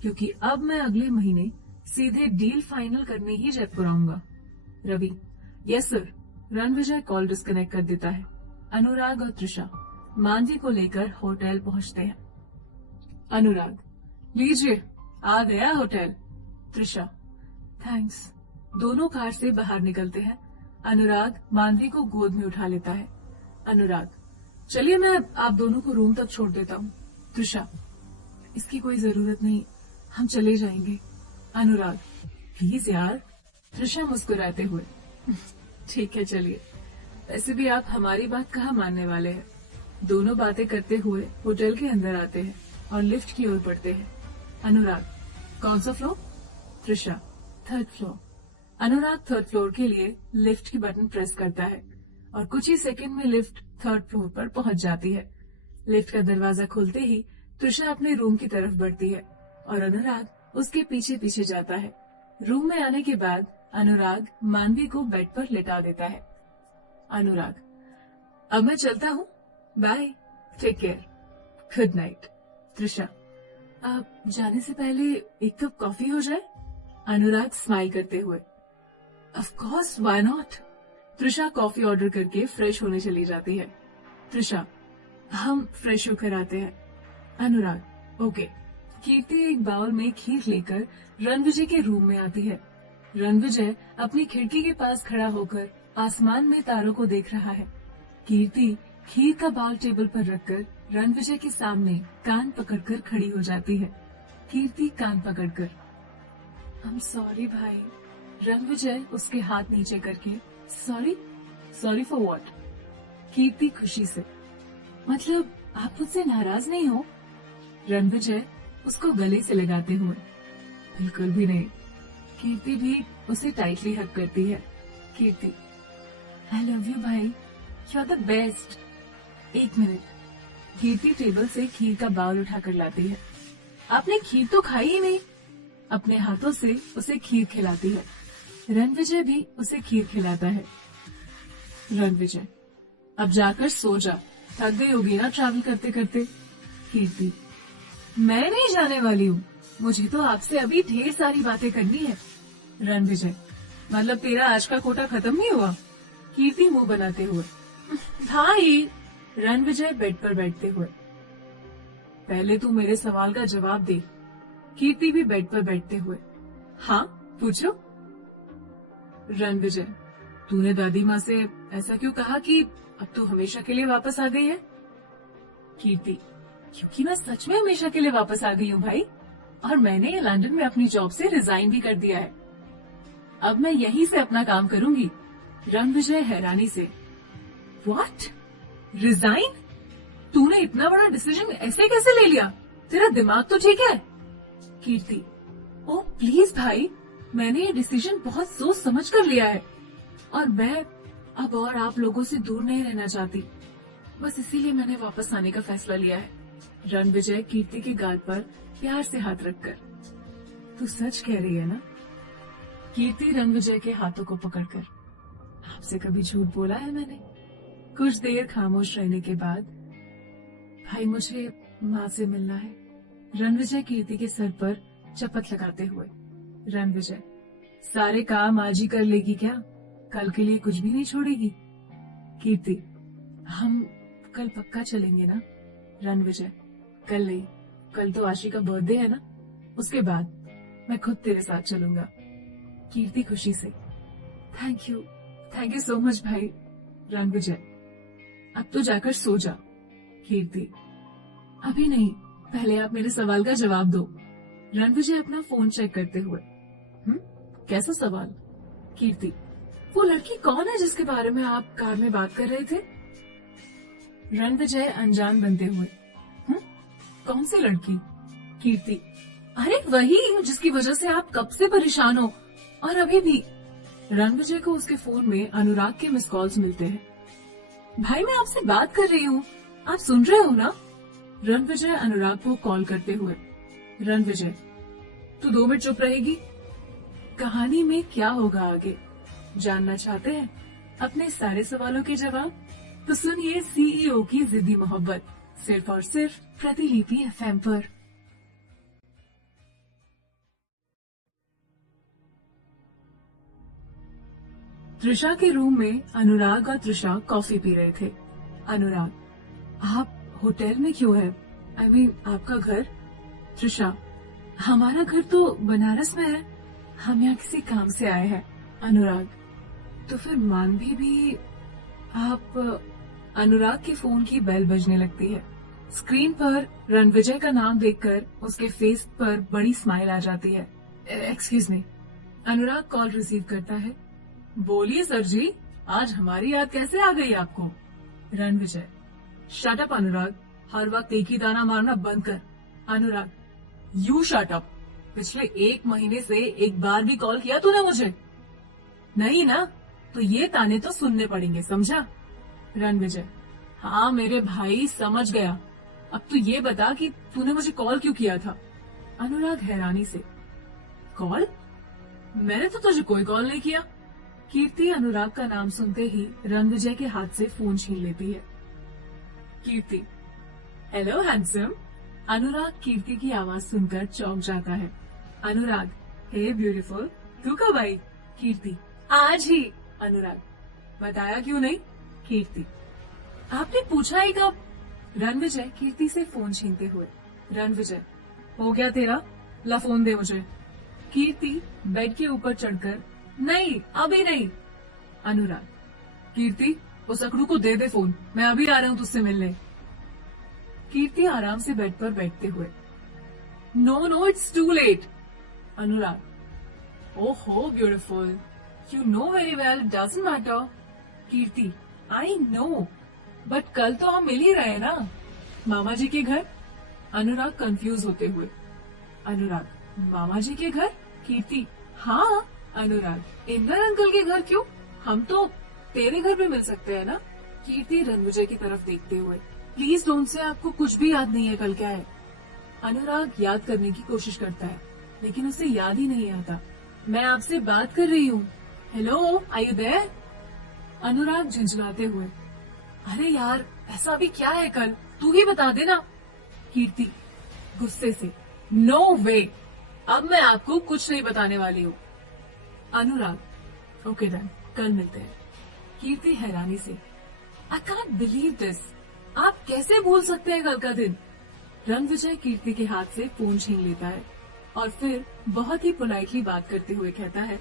क्योंकि अब मैं अगले महीने सीधे डील फाइनल करने ही जयपुर आऊंगा। Ravi yes sir. Ranvijay call disconnect कर देता है। अनुराग और त्रिशा मानवी को लेकर होटल पहुंचते हैं। अनुराग लीजिए, आ गया होटल। त्रिशा थैंक्स। दोनों कार से बाहर निकलते हैं। अनुराग मानवी को गोद में उठा लेता है। अनुराग चलिए, मैं आप दोनों को रूम तक छोड़ देता हूँ। त्रिशा इसकी कोई जरूरत नहीं, हम चले जाएंगे। अनुराग प्लीज यार। त्रिशा मुस्कुराते हुए ठीक है चलिए। वैसे भी आप हमारी बात कहाँ मानने वाले हैं। दोनों बातें करते हुए होटल के अंदर आते हैं और लिफ्ट की ओर बढ़ते हैं। अनुराग कौन सा floor? Trisha third floor. Anurag third floor के लिए लिफ्ट की बटन प्रेस करता है और कुछ ही सेकंड में लिफ्ट थर्ड फ्लोर पर पहुंच जाती है। लिफ्ट का दरवाजा खुलते ही त्रिशा अपने रूम की तरफ बढ़ती है और अनुराग उसके पीछे पीछे जाता है। रूम में आने के बाद अनुराग मानवी को बेड पर लेटा देता है। अनुराग अब मैं चलता हूँ, bye, take care, good night. Trisha अब जाने से पहले एक कप कॉफी हो जाए? अनुराग स्माइल करते हुए of course, why not. Trisha coffee order करके फ्रेश होने चली जाती है। त्रिशा हम फ्रेश होकर आते हैं। अनुराग ओके। कीर्ति एक बाउल में खीर लेकर रणविजय के रूम में आती है। रणविजय अपनी खिड़की के पास खड़ा होकर आसमान में तारों को देख रहा है। कीर्ति खीर का बाउल टेबल पर रखकर रणविजय के सामने कान पकड़कर खड़ी हो जाती है। कीर्ति कान पकड़कर, आई एम सॉरी भाई। रणविजय उसके हाथ नीचे करके, sorry? Sorry for what? Kirti खुशी से, मतलब आप मुझसे नाराज नहीं हो? रणविजय उसको गले से लगाते हुए, बिल्कुल भी नहीं। कीर्ति भी उसे टाइटली हग करती है। कीर्ति, आई लव यू भाई, यू आर द बेस्ट। एक मिनट। कीर्ति टेबल से खीर का बाउल उठाकर लाती है। आपने खीर तो खाई ही नहीं। अपने हाथों से उसे खीर खिलाती है। रणविजय भी उसे खीर खिलाता है। रणविजय, अब जाकर सो जा, थक गई होगी ना ट्रैवल करते करते। कीर्ति, मैं नहीं जाने वाली हूँ, मुझे तो आपसे अभी ढेर सारी बातें करनी है। रणविजय, मतलब तेरा आज का कोटा खत्म नहीं हुआ? कीर्ति मुंह बनाते हुए, हाँ ही। रणविजय बेड पर बैठते हुए, पहले तू मेरे सवाल का जवाब दे। कीर्ति भी बेड पर बैठते हुए, हाँ पूछो। रणविजय, तूने दादी माँ से ऐसा क्यों कहा कि अब तू हमेशा के लिए वापस आ गई है? कीर्ति, क्योंकि मैं सच में हमेशा के लिए वापस आ गई हूँ भाई, और मैंने लंदन में अपनी जॉब से रिजाइन भी कर दिया है। अब मैं यहीं से अपना काम करूंगी। रणविजय हैरानी से, व्हाट? रिजाइन? तूने इतना बड़ा डिसीजन ऐसे कैसे ले लिया? तेरा दिमाग तो ठीक है? कीर्ति, ओह प्लीज भाई, मैंने ये डिसीजन बहुत सोच समझ कर लिया है, और मैं अब और आप लोगों से दूर नहीं रहना चाहती, बस इसीलिए मैंने वापस आने का फैसला लिया है। रणविजय कीर्ति के गाल पर प्यार से हाथ रखकर, तू सच कह रही है ना? कीर्ति रणविजय के हाथों को पकड़कर, आपसे कभी झूठ बोला है मैंने? कुछ देर खामोश रहने के बाद, भाई मुझे माँ से मिलना है। रणविजय कीर्ति के सर पर चपत लगाते हुए, रणविजय, सारे काम आज ही कर लेगी क्या? कल के लिए कुछ भी नहीं छोड़ेगी? कीर्ति, हम कल पक्का चलेंगे ना? रणविजय, कल नहीं, कल तो आशी का बर्थडे है ना, उसके बाद मैं खुद तेरे साथ चलूंगा। कीर्ति खुशी से, थैंक यू सो मच भाई। रणविजय, अब तो जाकर सो जा। कीर्ति, अभी नहीं, पहले आप मेरे सवाल का जवाब दो। रणविजय अपना फोन चेक करते हुए, कैसा सवाल? कीर्ति, वो लड़की कौन है जिसके बारे में आप कार में बात कर रहे थे? रणविजय अनजान बनते हुए, कौन सी लड़की? कीर्ति, अरे वही जिसकी वजह से आप कब से परेशान हो, और अभी भी। रणविजय को उसके फोन में अनुराग के मिस कॉल्स मिलते हैं। भाई मैं आपसे बात कर रही हूँ, आप सुन रहे हो ना? रणविजय अनुराग को कॉल करते हुए, रणविजय, तू 2 मिनट चुप रहेगी? कहानी में क्या होगा आगे जानना चाहते हैं अपने सारे सवालों के जवाब? तो सुनिए सीईओ की जिद्दी मोहब्बत, सिर्फ और सिर्फ प्रतिलिपि एफएम पर। त्रिशा के रूम में अनुराग और त्रिशा कॉफी पी रहे थे। अनुराग, आप होटल में क्यों है? आई मीन आपका घर? त्रिशा, हमारा घर तो बनारस में है, हम यहाँ किसी काम से आए हैं। अनुराग, तो फिर मानवी भी आप? अनुराग के फोन की बेल बजने लगती है। स्क्रीन पर रणविजय का नाम देखकर उसके फेस पर बड़ी स्माइल आ जाती है। Excuse me. Anurag call receive करता है। बोलिए सर जी, आज हमारी याद कैसे आ गई आपको? रणविजय, शट अप अनुराग, हर वक्त एक ही दाना मारना बंद कर। अनुराग, यू शट अप, पिछले 1 महीने से एक बार भी कॉल किया तूने मुझे? नहीं ना, तो ये ताने तो सुनने पड़ेंगे, समझा? रणविजय, हाँ मेरे भाई समझ गया, अब तू ये बता कि तूने मुझे कॉल क्यों किया था? अनुराग हैरानी से, कॉल? मैंने तो तुझे कोई कॉल नहीं किया। कीर्ति अनुराग का नाम सुनते ही रणविजय के हाथ से फोन छीन लेती है। कीर्ति, हेलो हैंडसम। अनुराग कीर्ति की आवाज सुनकर चौंक जाता है। अनुराग, हे ब्यूटीफुल, तू कब आई? कीर्ति, आज ही। अनुराग, बताया क्यों नहीं? कीर्ति, आपने पूछा ही कब? रणविजय कीर्ति से फोन छीनते हुए, रणविजय, हो गया तेरा, ला फोन दे मुझे। कीर्ति बेड के ऊपर चढ़कर, नहीं अभी नहीं। अनुराग, कीर्ति, उस अकड़ू को दे दे फोन, मैं अभी आ रहा हूँ तुझसे मिलने। कीर्ति आराम से बेड पर बैठते हुए, no no it's too late. Anurag, ओहो beautiful, you know very well it doesn't matter. Kirti, I know, but कल तो हम मिल ही रहे ना, मामा जी के घर। अनुराग कंफ्यूज होते हुए, अनुराग, मामा जी के घर? कीर्ति, हाँ। अनुराग, इंदर अंकल के घर क्यों? हम तो तेरे घर भी मिल सकते हैं ना। कीर्ति रणविजय की तरफ देखते हुए, प्लीज डोंट से आपको कुछ भी याद नहीं है कल क्या है। अनुराग याद करने की कोशिश करता है, लेकिन उसे याद ही नहीं आता। मैं आपसे बात कर रही हूँ। Hello, are you there? Anurag झंझलाते हुए, अरे यार ऐसा अभी क्या है कल, तू ही बता देना। कीर्ति गुस्से से, नो वे, अब मैं आपको कुछ नहीं बताने वाली हूँ। अनुराग, ओके डन, कल मिलते हैं। कीर्ति हैरानी से, आई कांट बिलीव दिस, आप कैसे भूल सकते हैं कल का दिन। रणविजय कीर्ति के हाथ से फोन छीन लेता है और फिर बहुत ही पोलाइटली बात करते हुए कहता है,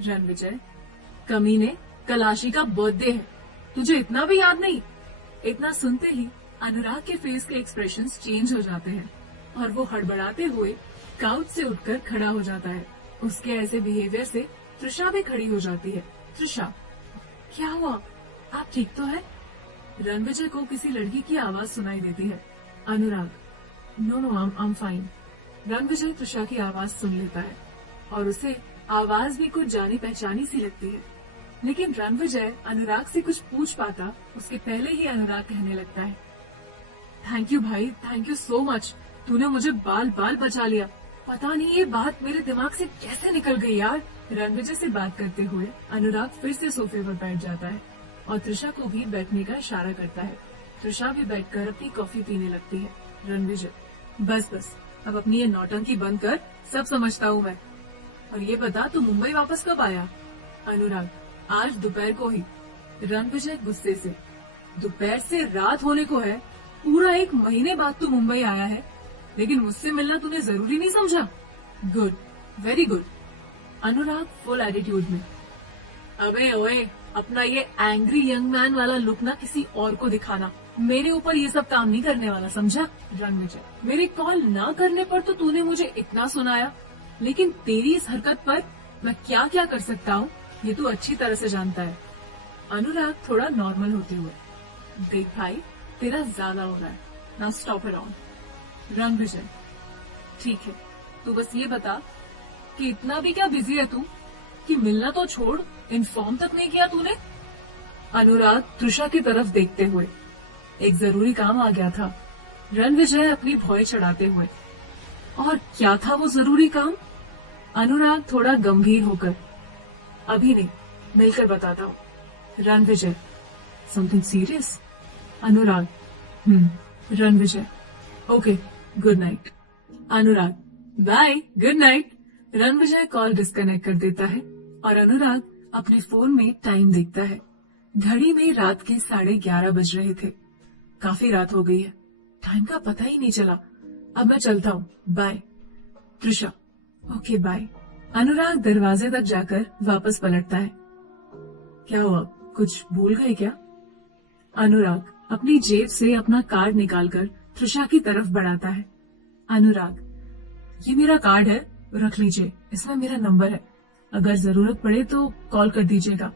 रणविजय, कमीने, कल आशी का बर्थडे है, तुझे इतना भी याद नहीं? इतना सुनते ही अनुराग के फेस के एक्सप्रेशंस चेंज हो जाते हैं और वो हड़बड़ाते हुए काउच से उठकर खड़ा हो जाता है। उसके ऐसे बिहेवियर से त्रिशा भी खड़ी हो जाती है। त्रिशा, क्या हुआ, आप ठीक तो है? रणविजय को किसी लड़की की आवाज सुनाई देती है। Anurag, no no I am fine. Ranvijay Trisha की आवाज सुन लेता है और उसे आवाज भी कुछ जानी पहचानी सी लगती है, लेकिन रणविजय अनुराग से कुछ पूछ पाता उसके पहले ही अनुराग कहने लगता है, थैंक यू भाई, थैंक यू सो मच, तूने मुझे बाल बाल बचा लिया। पता नहीं ये बात मेरे दिमाग से कैसे निकल गई यार। रणविजय से बात करते हुए अनुराग फिर से सोफे पर बैठ जाता है और त्रिशा को भी बैठने का इशारा करता है। त्रिशा भी बैठकर अपनी कॉफी पीने लगती है। रणविजय, बस बस, अब अपनी ये नौटंकी बंद कर, सब समझता हूँ मैं। और ये बता तू मुंबई वापस कब आया? अनुराग, आज दोपहर को ही। रणविजय गुस्से से, दोपहर से रात होने को है, पूरा 1 महीने बाद तू मुंबई आया है, लेकिन मुझसे मिलना तूने जरूरी नहीं समझा? Good, very good. Anurag full attitude में, अबे ओए, अपना ये एंग्री यंग मैन वाला लुक ना किसी और को दिखाना, मेरे ऊपर ये सब काम नहीं करने वाला, समझा? रणविजय, मेरे कॉल ना करने पर तो तूने मुझे इतना सुनाया, लेकिन तेरी इस हरकत पर मैं क्या क्या कर सकता हूँ ये तू अच्छी तरह से जानता है। अनुराग थोड़ा नॉर्मल होते हुए, देख भाई, तेरा ज्यादा हो रहा है, now stop it on. Ranvijay, ठीक है, तू बस ये बता कि इतना भी क्या बिजी है तू कि मिलना तो छोड़, इन्फॉर्म तक नहीं किया तूने? अनुराग त्रिशा की तरफ देखते हुए, एक जरूरी काम आ गया था। रणविजय अपनी भौं चढ़ाते हुए, और क्या था वो जरूरी काम? अनुराग थोड़ा गंभीर होकर, अभी नहीं, मिलकर बताता हूँ। Ranvijay, something serious? Anurag, Ranvijay, okay, good night. Anurag, bye, good night. Ranvijay call disconnect कर देता है और अनुराग अपने फोन में टाइम देखता है। घड़ी में रात के 11:30 बज रहे थे। काफी रात हो गई है, टाइम का पता ही नहीं चला। अब मैं चलता हूँ, bye. Trisha, okay bye. Anurag दरवाजे तक जाकर वापस पलटता है। क्या हुआ, कुछ भूल गए क्या? अनुराग अपनी जेब से अपना कार्ड निकालकर त्रिशा की तरफ बढ़ाता है। अनुराग, ये मेरा कार्ड है, रख लीजिए, इसमें मेरा नंबर है, अगर जरूरत पड़े तो कॉल कर दीजिएगा।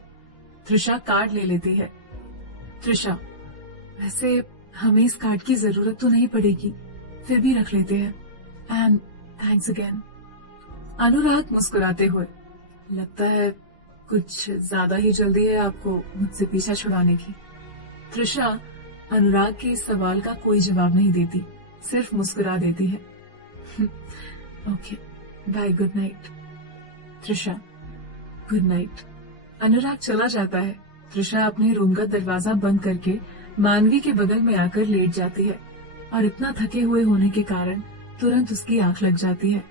त्रिशा कार्ड ले लेती है। त्रिशा, वैसे हमें इस कार्ड की जरूरत तो नहीं पड़ेगी, फिर भी रख लेते हैं, एंड थैंक्स अगेन। अनुराग मुस्कुराते हुए, लगता है कुछ ज्यादा ही जल्दी है आपको मुझसे पीछा छुड़ाने की। त्रिशा अनुराग के इस सवाल का कोई जवाब नहीं देती, सिर्फ मुस्कुरा देती है। Okay bye, good night. Trisha, good night. Anurag चला जाता है। त्रिशा अपने रूम का दरवाजा बंद करके मानवी के बगल में आकर लेट जाती है और इतना थके हुए होने के कारण तुरंत उसकी आंख लग जाती है।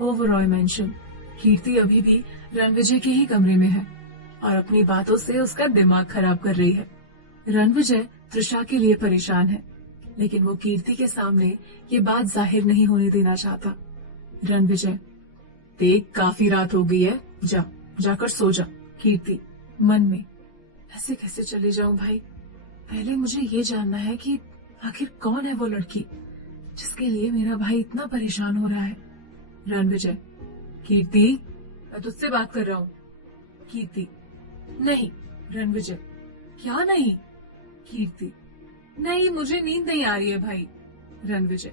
ओवरऑल मेंशन, कीर्ति अभी भी रणविजय के ही कमरे में है और अपनी बातों से उसका दिमाग खराब कर रही है। रणविजय त्रिशा के लिए परेशान है, लेकिन वो कीर्ति के सामने ये बात जाहिर नहीं होने देना चाहता। रणविजय, देख काफी रात हो गई है, जाकर सो जा। कीर्ति मन में, ऐसे कैसे चले जाऊं भाई? पहले मुझे ये जानना है कि आखिर कौन है वो लड़की जिसके लिए मेरा भाई इतना परेशान हो रहा है। रणविजय। कीर्ति, मैं तुझसे बात कर रहा हूँ। कीर्ति। नहीं। रणविजय। क्या नहीं? कीर्ति। नहीं, मुझे नींद नहीं आ रही है भाई। रणविजय।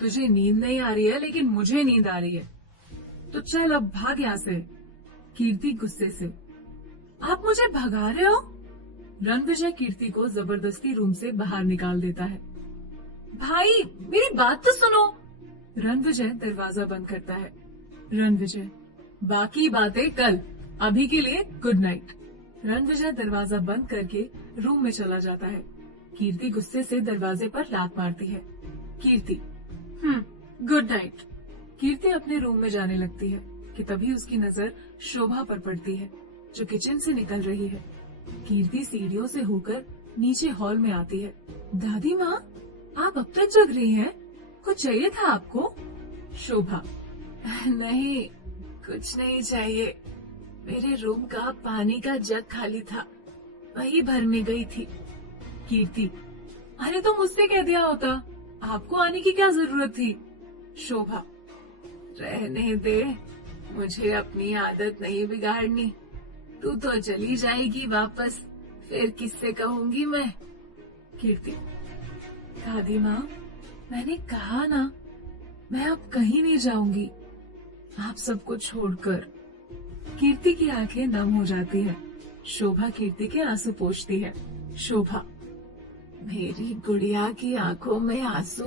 तुझे नींद नहीं आ रही है लेकिन मुझे नींद आ रही है, तो चल अब भाग यहाँ से। कीर्ति गुस्से से। आप मुझे भगा रहे हो? रणविजय कीर्ति को जबरदस्ती रूम से बाहर निकाल देता है। भाई मेरी बात तो सुनो। रणविजय दरवाजा बंद करता है। रणविजय। बाकी बातें कल, अभी के लिए गुड नाइट। रणविजय दरवाजा बंद करके रूम में चला जाता है। कीर्ति गुस्से से दरवाजे पर लात मारती है। कीर्ति। Good night. कीर्ति अपने रूम में जाने लगती है कि तभी उसकी नजर शोभा पर पड़ती है जो किचन से निकल रही है। कीर्ति सीढ़ियों से होकर नीचे हॉल में आती है। दादी माँ, आप अब तक जग रही हैं? कुछ चाहिए था आपको? शोभा। नहीं, कुछ नहीं चाहिए। मेरे रूम का पानी का जग खाली था, वही भरने गई थी। कीर्ति। अरे तो मुझसे कह दिया होता, आपको आने की क्या जरूरत थी? शोभा। रहने दे, मुझे अपनी आदत नहीं बिगाड़नी। तू तो चली जाएगी वापस, फिर किससे कहूंगी मैं? कीर्ति। दादी माँ, मैंने कहा ना, मैं अब कहीं नहीं जाऊंगी आप सबको छोड़कर। कीर्ति की आंखें नम हो जाती है। शोभा कीर्ति के आंसू पोंछती है। शोभा। मेरी गुड़िया की आंखों में आंसू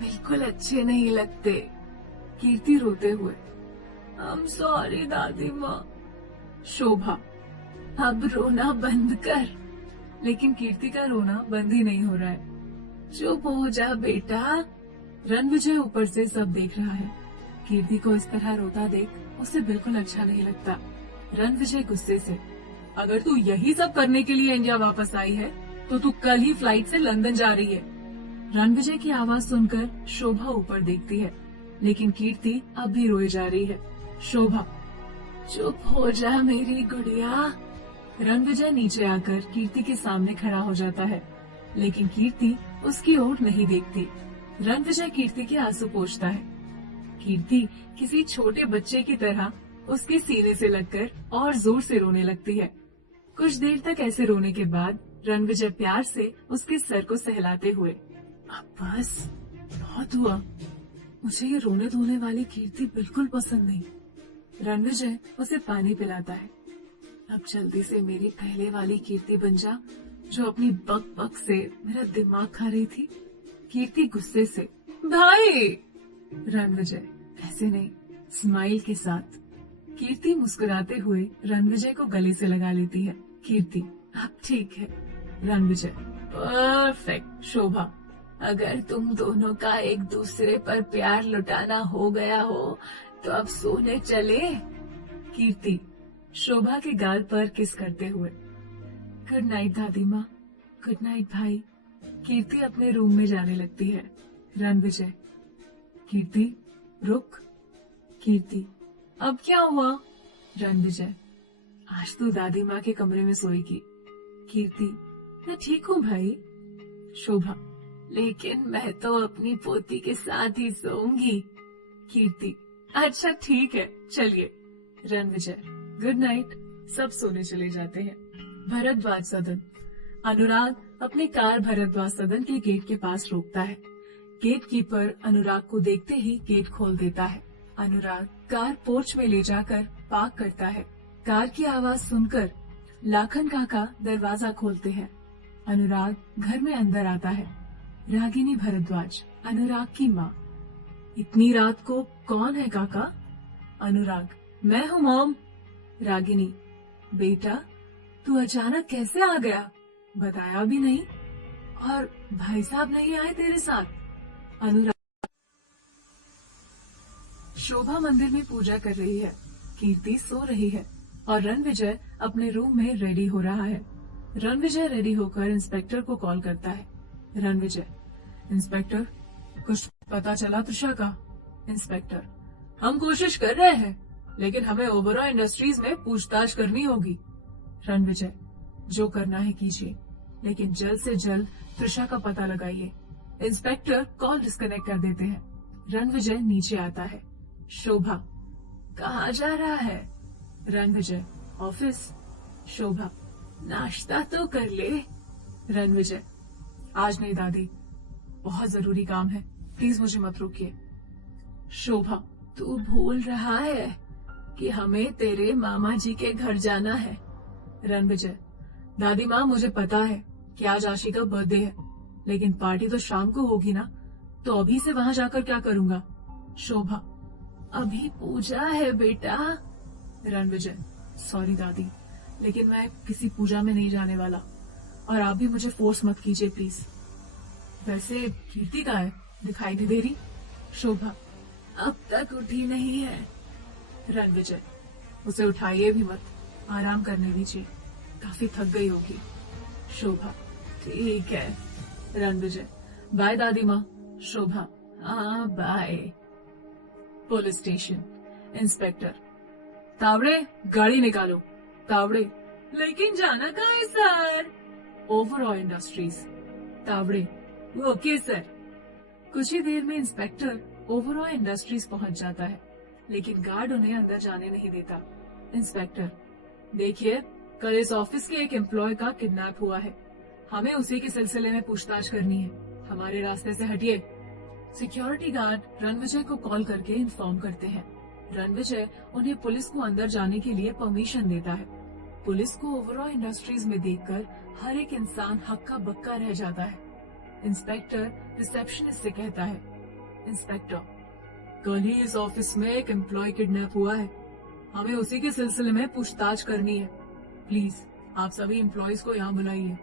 बिल्कुल अच्छे नहीं लगते। कीर्ति रोते हुए। I'm sorry दादी माँ। शोभा। अब रोना बंद कर। लेकिन कीर्ति का रोना बंद ही नहीं हो रहा है। चुप हो जा बेटा। रणविजय ऊपर से सब देख रहा है। कीर्ति को इस तरह रोता देख उसे बिल्कुल अच्छा नहीं लगता। रणविजय गुस्से से। अगर तू यही सब करने के लिए इंडिया वापस आई है तो तू कल ही फ्लाइट से लंदन जा रही है। रणविजय की आवाज सुनकर शोभा ऊपर देखती है, लेकिन कीर्ति अब भी रोए जा रही है। शोभा। चुप हो जा मेरी गुड़िया। रणविजय नीचे आकर कीर्ति के सामने खड़ा हो जाता है, लेकिन कीर्ति उसकी ओर नहीं देखती। रणविजय कीर्ति के आंसू पोंछता है। कीर्ति किसी छोटे बच्चे की तरह उसके सीने से लगकर और जोर से रोने लगती है। कुछ देर तक ऐसे रोने के बाद रणविजय प्यार से उसके सर को सहलाते हुए, अब बस, बहुत हुआ। मुझे ये रोने धोने वाली कीर्ति बिल्कुल पसंद नहीं। रणविजय उसे पानी पिलाता है। अब जल्दी से मेरी पहले वाली कीर्ति बन जा, जो अपनी बक बक से मेरा दिमाग खा रही थी। कीर्ति गुस्से से। भाई। रणविजय। ऐसे नहीं, स्माइल के साथ। कीर्ति मुस्कुराते हुए रणविजय को गले से लगा लेती है। कीर्ति। अब ठीक है। रणविजय। परफेक्ट। शोभा। अगर तुम दोनों का एक दूसरे पर प्यार लुटाना हो गया हो तो अब सोने चले। कीर्ति शोभा के गाल पर किस करते हुए। गुड नाइट दादी माँ। गुड नाइट भाई। कीर्ति अपने रूम में जाने लगती है। रणविजय। कीर्ति रुक। कीर्ति। अब क्या हुआ? रणविजय। आज तू दादी माँ के कमरे में सोएगी। कीर्ति। मैं ठीक हूँ भाई। शोभा। लेकिन मैं तो अपनी पोती के साथ ही सोऊंगी। कीर्ति। अच्छा ठीक है, चलिए। रणविजय। Good night. सब सोने चले जाते हैं। भरद्वाज सदन। अनुराग अपनी कार भरद्वाज सदन के गेट के पास रोकता है। गेट कीपर अनुराग को देखते ही गेट खोल देता है। अनुराग कार पोर्च में ले जाकर पार्क करता है। कार की आवाज सुनकर लाखन काका दरवाजा खोलते हैं। अनुराग घर में अंदर आता है। रागिनी भरद्वाज, अनुराग की माँ। इतनी रात को कौन है काका? अनुराग। मैं हूँ मॉम। रागिनी। बेटा तू अचानक कैसे आ गया? बताया भी नहीं, और भाई साहब नहीं आए तेरे साथ? अनुराग। शोभा मंदिर में पूजा कर रही है। कीर्ति सो रही है और रणविजय अपने रूम में रेडी हो रहा है। रणविजय रेडी होकर इंस्पेक्टर को कॉल करता है। रणविजय। इंस्पेक्टर, कुछ पता चला त्रिशा का? इंस्पेक्टर। हम कोशिश कर रहे हैं, लेकिन हमें ओबेरॉय इंडस्ट्रीज में पूछताछ करनी होगी। रणविजय। जो करना है कीजिए, लेकिन जल्द से जल्द त्रिशा का पता लगाइए। इंस्पेक्टर कॉल डिस्कनेक्ट कर देते हैं। रणविजय नीचे आता है। शोभा, कहाँ जा रहा है? रणविजय, ऑफिस। शोभा, नाश्ता तो कर ले। रणविजय, आज नहीं दादी, बहुत जरूरी काम है, प्लीज मुझे मत रोकिए। शोभा, तू भूल रहा है कि हमें तेरे मामा जी के घर जाना है। रणविजय, दादी माँ, मुझे पता है कि आज आशी का बर्थडे है, लेकिन पार्टी तो शाम को होगी ना, तो अभी से वहां जाकर क्या करूंगा? शोभा, अभी पूजा है बेटा। रणविजय, सॉरी दादी, लेकिन मैं किसी पूजा में नहीं जाने वाला, और आप भी मुझे फोर्स मत कीजिए प्लीज। वैसे कीर्ति का है, दिखाई नहीं दे रही। शोभा, अब तक उठी नहीं है। रणविजय, उसे उठाइए भी मत, आराम करने दीजिए, काफी थक गई होगी। शोभा, ठीक है। रणविजय, बाय दादी माँ। शोभा, हाँ bye. Police station. Inspector, Tawde, गाड़ी निकालो। तावड़े, लेकिन जाना कहाँ है sir? Overall industries. Tawde, okay sir. कुछ ही देर में इंस्पेक्टर ओवरऑल इंडस्ट्रीज पहुंच जाता है, लेकिन गार्ड उन्हें अंदर जाने नहीं देता। इंस्पेक्टर, देखिए, कल इस ऑफिस के एक एम्प्लॉय का किडनैप हुआ है, हमें उसी के सिलसिले में पूछताछ करनी है, हमारे रास्ते से हटिए। सिक्योरिटी गार्ड रणविजय को कॉल करके इन्फॉर्म करते हैं। रणविजय उन्हें पुलिस को अंदर जाने के लिए परमिशन देता है। पुलिस को ओवरऑल इंडस्ट्रीज में देखकर हर एक इंसान हक्का बक्का रह जाता है। इंस्पेक्टर रिसेप्शनिस्ट से कहता है, इंस्पेक्टर, कल ही इस ऑफिस में एक एम्प्लॉय किडनैप हुआ है, हमें उसी के सिलसिले में पूछताछ करनी है, प्लीज आप सभी एम्प्लॉयज को यहाँ बुलाइए।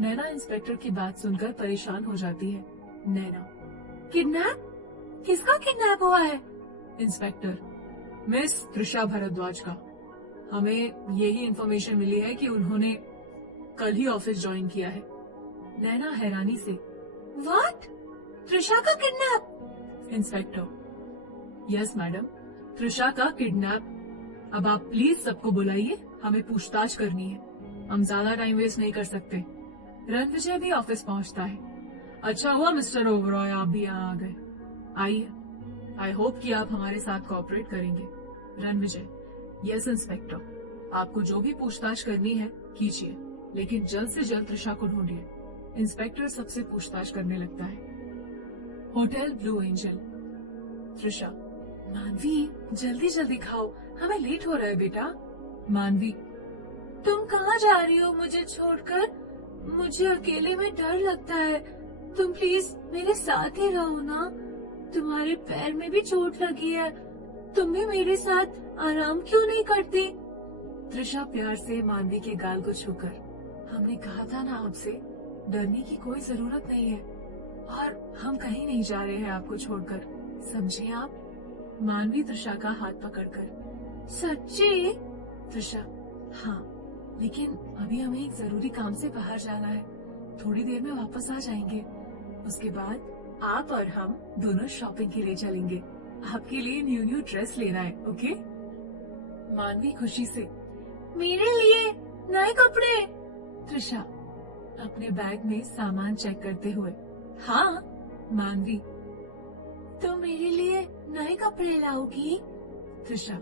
नैना इंस्पेक्टर की बात सुनकर परेशान हो जाती है। नैना, किडनैप? किसका किडनैप हुआ है? इंस्पेक्टर, मिस त्रिशा भारद्वाज का। हमें यही इन्फॉर्मेशन मिली है कि उन्होंने कल ही ऑफिस ज्वाइन किया है। नैना हैरानी से, व्हाट? त्रिशा का kidnap? Inspector, yes madam, Trisha का किडनैप। अब आप प्लीज सबको बुलाइए, हमें पूछताछ करनी है, हम ज्यादा टाइम वेस्ट नहीं कर सकते। रणविजय भी ऑफिस पहुंचता है। अच्छा हुआ मिस्टर ओबरॉय आप भी यहाँ आ गए। आइए, आई होप कि आप हमारे साथ कोऑपरेट करेंगे। रणविजय, यस इंस्पेक्टर, आपको जो भी पूछताछ करनी है कीजिए, लेकिन जल्द से जल्द त्रिशा को ढूंढिए। इंस्पेक्टर सबसे पूछताछ करने लगता है। Hotel blue angel. त्रिशा, मानवी, जल्दी जल्दी खाओ, हमें लेट हो रहा है बेटा। मानवी, तुम कहाँ जा रही हो मुझे छोड़कर? मुझे अकेले में डर लगता है, तुम प्लीज मेरे साथ ही रहो ना। तुम्हारे पैर में भी चोट लगी है, तुम भी मेरे साथ आराम क्यों नहीं करती? त्रिशा प्यार से मानवी के गाल को छूकर, हमने कहा था ना आपसे, डरने की कोई जरूरत नहीं है, और हम कहीं नहीं जा रहे हैं आपको छोड़कर, समझे आप? मानवी त्रिशा का हाथ पकड़कर, सच्ची? त्रिशा, हाँ, लेकिन अभी हमें एक जरूरी काम से बाहर जाना है, थोड़ी देर में वापस आ जाएंगे। उसके बाद आप और हम दोनों शॉपिंग के लिए चलेंगे, आपके लिए न्यू ड्रेस लेना है, ओके? मानवी खुशी से, मेरे लिए नए कपड़े? त्रिशा अपने बैग में सामान चेक करते हुए, हाँ। मानवी, तो मेरे लिए नए कपड़े लाओगी? त्रिशा,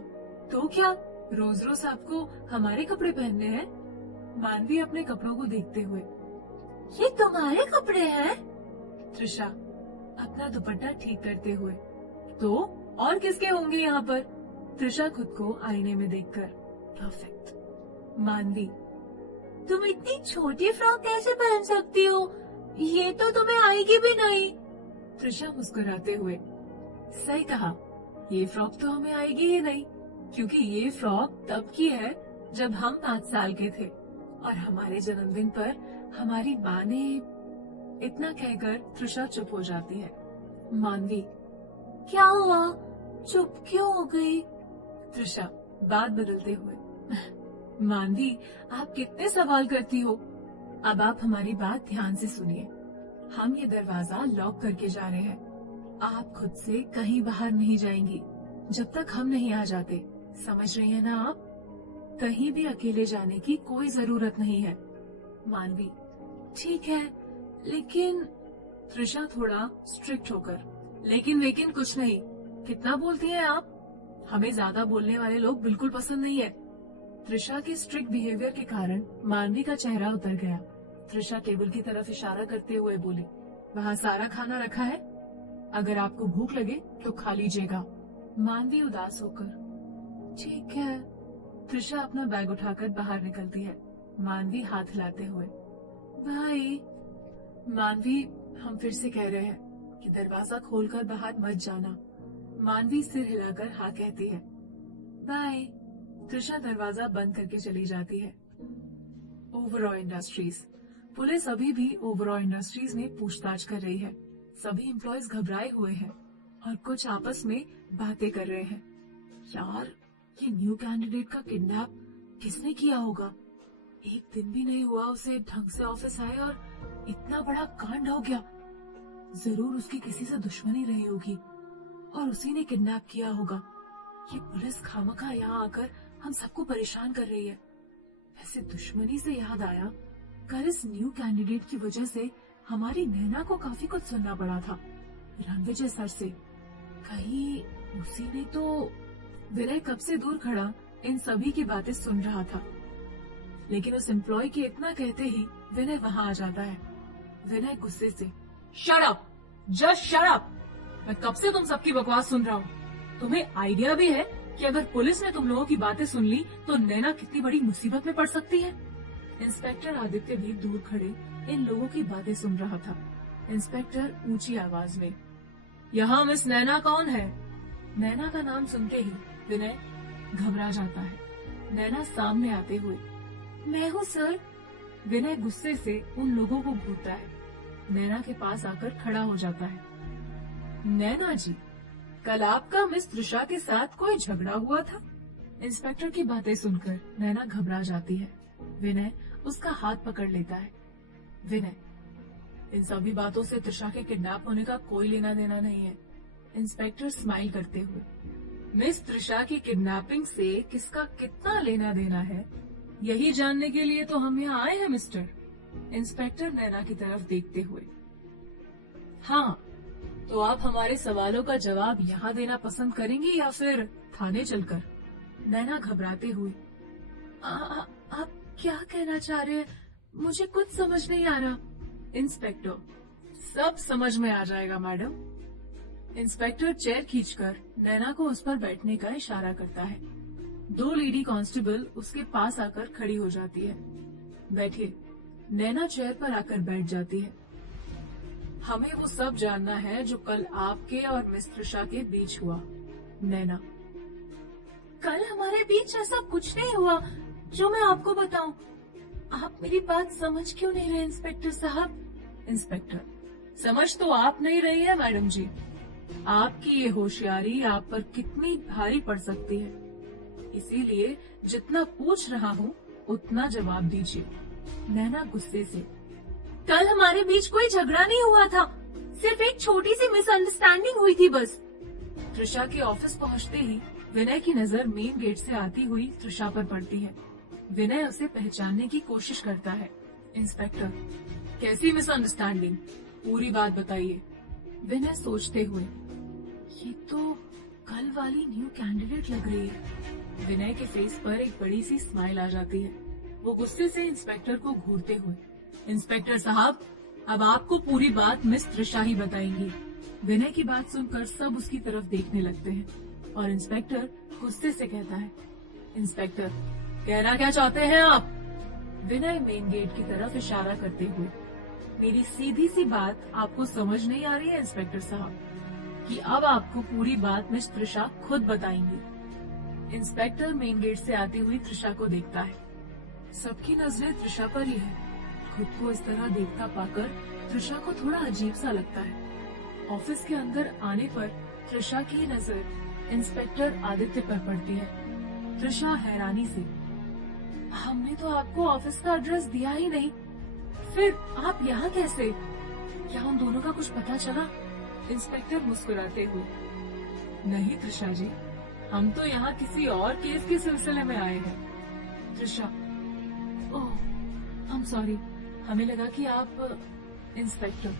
तो क्या, रोज रोज आपको हमारे कपड़े पहनने हैं? मानवी अपने कपड़ों को देखते हुए, ये तुम्हारे कपड़े हैं? त्रिशा अपना दुपट्टा ठीक करते हुए, तो और किसके होंगे यहाँ पर? त्रिशा खुद को आईने में देखकर, परफेक्ट। मानवी, तुम इतनी छोटी फ्रॉक कैसे पहन सकती हो? ये तो तुम्हें आएगी भी नहीं। त्रिशा मुस्कुराते हुए, सही कहा, ये फ्रॉक तो हमें आएगी ही नहीं, क्योंकि ये फ्रॉक तब की है जब हम 5 साल के थे, और हमारे जन्मदिन पर हमारी माँ ने। इतना कहकर त्रिशा चुप हो जाती है। मानवी, क्या हुआ, चुप क्यों हो गई? त्रिशा बात बदलते हुए, मानवी, आप कितने सवाल करती हो, अब आप हमारी बात ध्यान से सुनिए, हम ये दरवाजा लॉक करके जा रहे हैं, आप खुद से कहीं बाहर नहीं जाएंगी जब तक हम नहीं आ जाते, समझ रही है ना आप? कहीं भी अकेले जाने की कोई जरूरत नहीं है, मानवी, ठीक है, लेकिन त्रिशा थोड़ा स्ट्रिक्ट होकर, लेकिन कुछ नहीं, कितना बोलती हैं आप? हमें ज्यादा बोलने वाले लोग बिल्कुल पसंद नहीं है। त्रिशा के स्ट्रिक्ट बिहेवियर के कारण मानवी का चेहरा उतर गया। त्रिशा टेबल की तरफ इशारा करते हुए बोली, वहाँ सारा खाना रखा है, अगर आपको भूख लगे तो खा लीजिएगा। मानवी उदास होकर, ठीक है। त्रिशा अपना बैग उठाकर बाहर निकलती है, मानवी हाथ हिलाते हुए, भाई। मानवी, हम फिर से कह रहे हैं कि दरवाजा खोलकर बाहर मत जाना। मानवी सिर हिलाकर हाँ कहती है, बाय। त्रिशा दरवाजा बंद करके चली जाती है। ओवरॉय इंडस्ट्रीज पुलिस अभी भी ओवरॉय इंडस्ट्रीज में पूछताछ कर रही है। सभी एम्प्लॉयज घबराए हुए हैं और कुछ आपस में बातें कर रहे हैं। यार, ये न्यू कैंडिडेट का किडनैप किसने किया होगा? एक दिन भी नहीं हुआ उसे ढंग से ऑफिस आए और इतना बड़ा कांड हो गया। जरूर उसकी किसी से दुश्मनी रही होगी और उसी ने किडनैप किया होगा। ये पुलिस खामखा यहाँ आकर हम सबको परेशान कर रही है। वैसे दुश्मनी से याद आया, कल इस न्यू कैंडिडेट की वजह से हमारी नैना को काफी कुछ सुनना पड़ा था रणविजय सर से। कहीं उसी ने तो। विनय कब से दूर खड़ा इन सभी की बातें सुन रहा था, लेकिन उस एम्प्लॉय के इतना कहते ही विनय वहाँ आ जाता है। विनय गुस्से से, shut up, just shut up. मैं कब से तुम सबकी बकवास सुन रहा हूँ। तुम्हें आइडिया भी है कि अगर पुलिस ने तुम लोगों की बातें सुन ली तो नैना कितनी बड़ी मुसीबत में पड़ सकती है। इंस्पेक्टर आदित्य भी दूर खड़े इन लोगों की बातें सुन रहा था। इंस्पेक्टर ऊंची आवाज में, यहाँ मिस नैना कौन है? नैना का नाम सुनते ही विनय घबरा जाता है। नैना सामने आते हुए, मैं हूँ सर। विनय गुस्से से उन लोगों को घूरता है। नैना के पास आकर खड़ा हो जाता है। नैना जी, कल आपका मिस त्रिशा के साथ कोई झगड़ा हुआ था? इंस्पेक्टर की बातें सुनकर नैना घबरा जाती है। विनय उसका हाथ पकड़ लेता है। विनय, इन सभी बातों से त्रिशा के किडनैप होने का कोई लेना देना नहीं है। इंस्पेक्टर स्माइल करते हुए, मिस त्रिशा की किडनैपिंग से किसका कितना लेना देना है, यही जानने के लिए तो हम यहाँ आए हैं मिस्टर। इंस्पेक्टर नैना की तरफ देखते हुए, हाँ, तो आप हमारे सवालों का जवाब यहाँ देना पसंद करेंगी या फिर थाने चलकर? नैना घबराते हुए, आप क्या कहना चाह रहे हैं? मुझे कुछ समझ नहीं आ रहा। इंस्पेक्टर, सब समझ में आ जाएगा मैडम। इंस्पेक्टर चेयर खींचकर नैना को उस पर बैठने का इशारा करता है। दो लेडी कांस्टेबल उसके पास आकर खड़ी हो जाती है। बैठिए। नैना चेयर पर आकर बैठ जाती है। हमें वो सब जानना है जो कल आपके और मिस त्रिशा के बीच हुआ। नैना, कल हमारे बीच ऐसा कुछ नहीं हुआ जो मैं आपको बताऊं। आप मेरी बात समझ क्यों नहीं रहे इंस्पेक्टर साहब? इंस्पेक्टर, समझ तो आप नहीं रही है मैडम जी। आपकी ये होशियारी आप पर कितनी भारी पड़ सकती है, इसीलिए जितना पूछ रहा हूँ उतना जवाब दीजिए। नैना गुस्से से, कल हमारे बीच कोई झगड़ा नहीं हुआ था, सिर्फ एक छोटी सी मिसअंडरस्टैंडिंग हुई थी बस। त्रिशा के ऑफिस पहुँचते ही विनय की नजर मेन गेट से आती हुई त्रिशा पर पड़ती है। विनय उसे पहचानने की कोशिश करता है। इंस्पेक्टर, कैसी मिसअंडरस्टैंडिंग? पूरी बात बताइए। विनय सोचते हुए, ये तो कल वाली न्यू कैंडिडेट लग रही है। विनय के फेस पर एक बड़ी सी स्माइल आ जाती है। वो गुस्से से इंस्पेक्टर को घूरते हुए, इंस्पेक्टर साहब, अब आपको पूरी बात मिस त्रिशा ही बताएंगी। विनय की बात सुनकर सब उसकी तरफ देखने लगते हैं और इंस्पेक्टर गुस्से से कहता है, इंस्पेक्टर, कहना क्या चाहते हैं आप? विनय मेन गेट की तरफ इशारा करते हुए, मेरी सीधी सी बात आपको समझ नहीं आ रही है इंस्पेक्टर साहब, कि अब आपको पूरी बात मिस त्रिशा खुद बताएंगी। इंस्पेक्टर मेन गेट से आती हुई त्रिशा को देखता है। सबकी नजरें त्रिशा पर ही है। खुद को इस तरह देखता पाकर त्रिशा को थोड़ा अजीब सा लगता है। ऑफिस के अंदर आने पर त्रिशा की नजर इंस्पेक्टर आदित्य पर पड़ती है। त्रिशा हैरानी से, हमने तो आपको ऑफिस का एड्रेस दिया ही नहीं, फिर आप यहाँ कैसे? क्या उन दोनों का कुछ पता चला? इंस्पेक्टर मुस्कुराते हुए, नहीं त्रिशा जी, हम तो यहाँ किसी और केस के सिलसिले में आए हैं। त्रिशा, ओह, आई एम सॉरी, हमें लगा कि आप इंस्पेक्टर,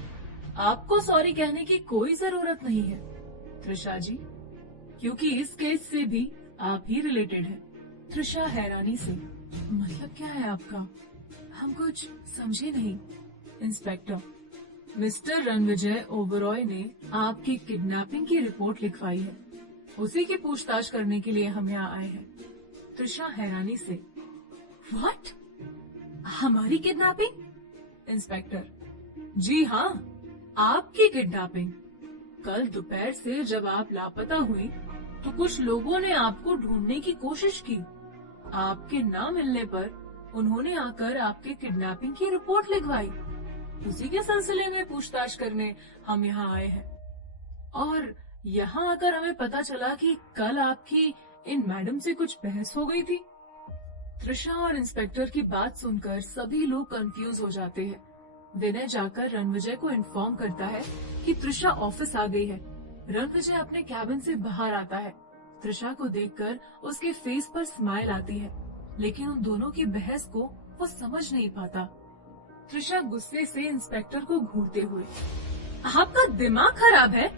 आपको सॉरी कहने की कोई जरूरत नहीं है त्रिशा जी, क्योंकि इस केस से भी आप ही रिलेटेड हैं। त्रिशा हैरानी से, मतलब क्या है आपका? हम कुछ समझे नहीं। इंस्पेक्टर, मिस्टर रणविजय ओबरॉय ने आपकी किडनैपिंग की रिपोर्ट लिखवाई है, उसी की पूछताछ करने के लिए हम यहाँ आए हैं। त्रिशा हैरानी से, व्हाट? हमारी किडनैपिंग? इंस्पेक्टर, जी हाँ, आपकी किडनैपिंग। कल दोपहर से जब आप लापता हुई तो कुछ लोगों ने आपको ढूंढने की कोशिश की। आपके ना मिलने पर उन्होंने आकर आपके किडनैपिंग की रिपोर्ट लिखवाई। उसी के सिलसिले में पूछताछ करने हम यहाँ आए हैं। और यहाँ आकर हमें पता चला कि कल आपकी इन मैडम से कुछ बहस हो गई थी। त्रिशा और इंस्पेक्टर की बात सुनकर सभी लोग कंफ्यूज हो जाते हैं। विनय जाकर रणविजय को इन्फॉर्म करता है कि त्रिशा ऑफिस आ गई है। रणविजय अपने कैबिन से बाहर आता है। त्रिशा को देखकर उसके फेस पर स्माइल आती है, लेकिन उन दोनों की बहस को वो समझ नहीं पाता। त्रिशा गुस्से से इंस्पेक्टर को घूरते हुए, आपका दिमाग खराब है?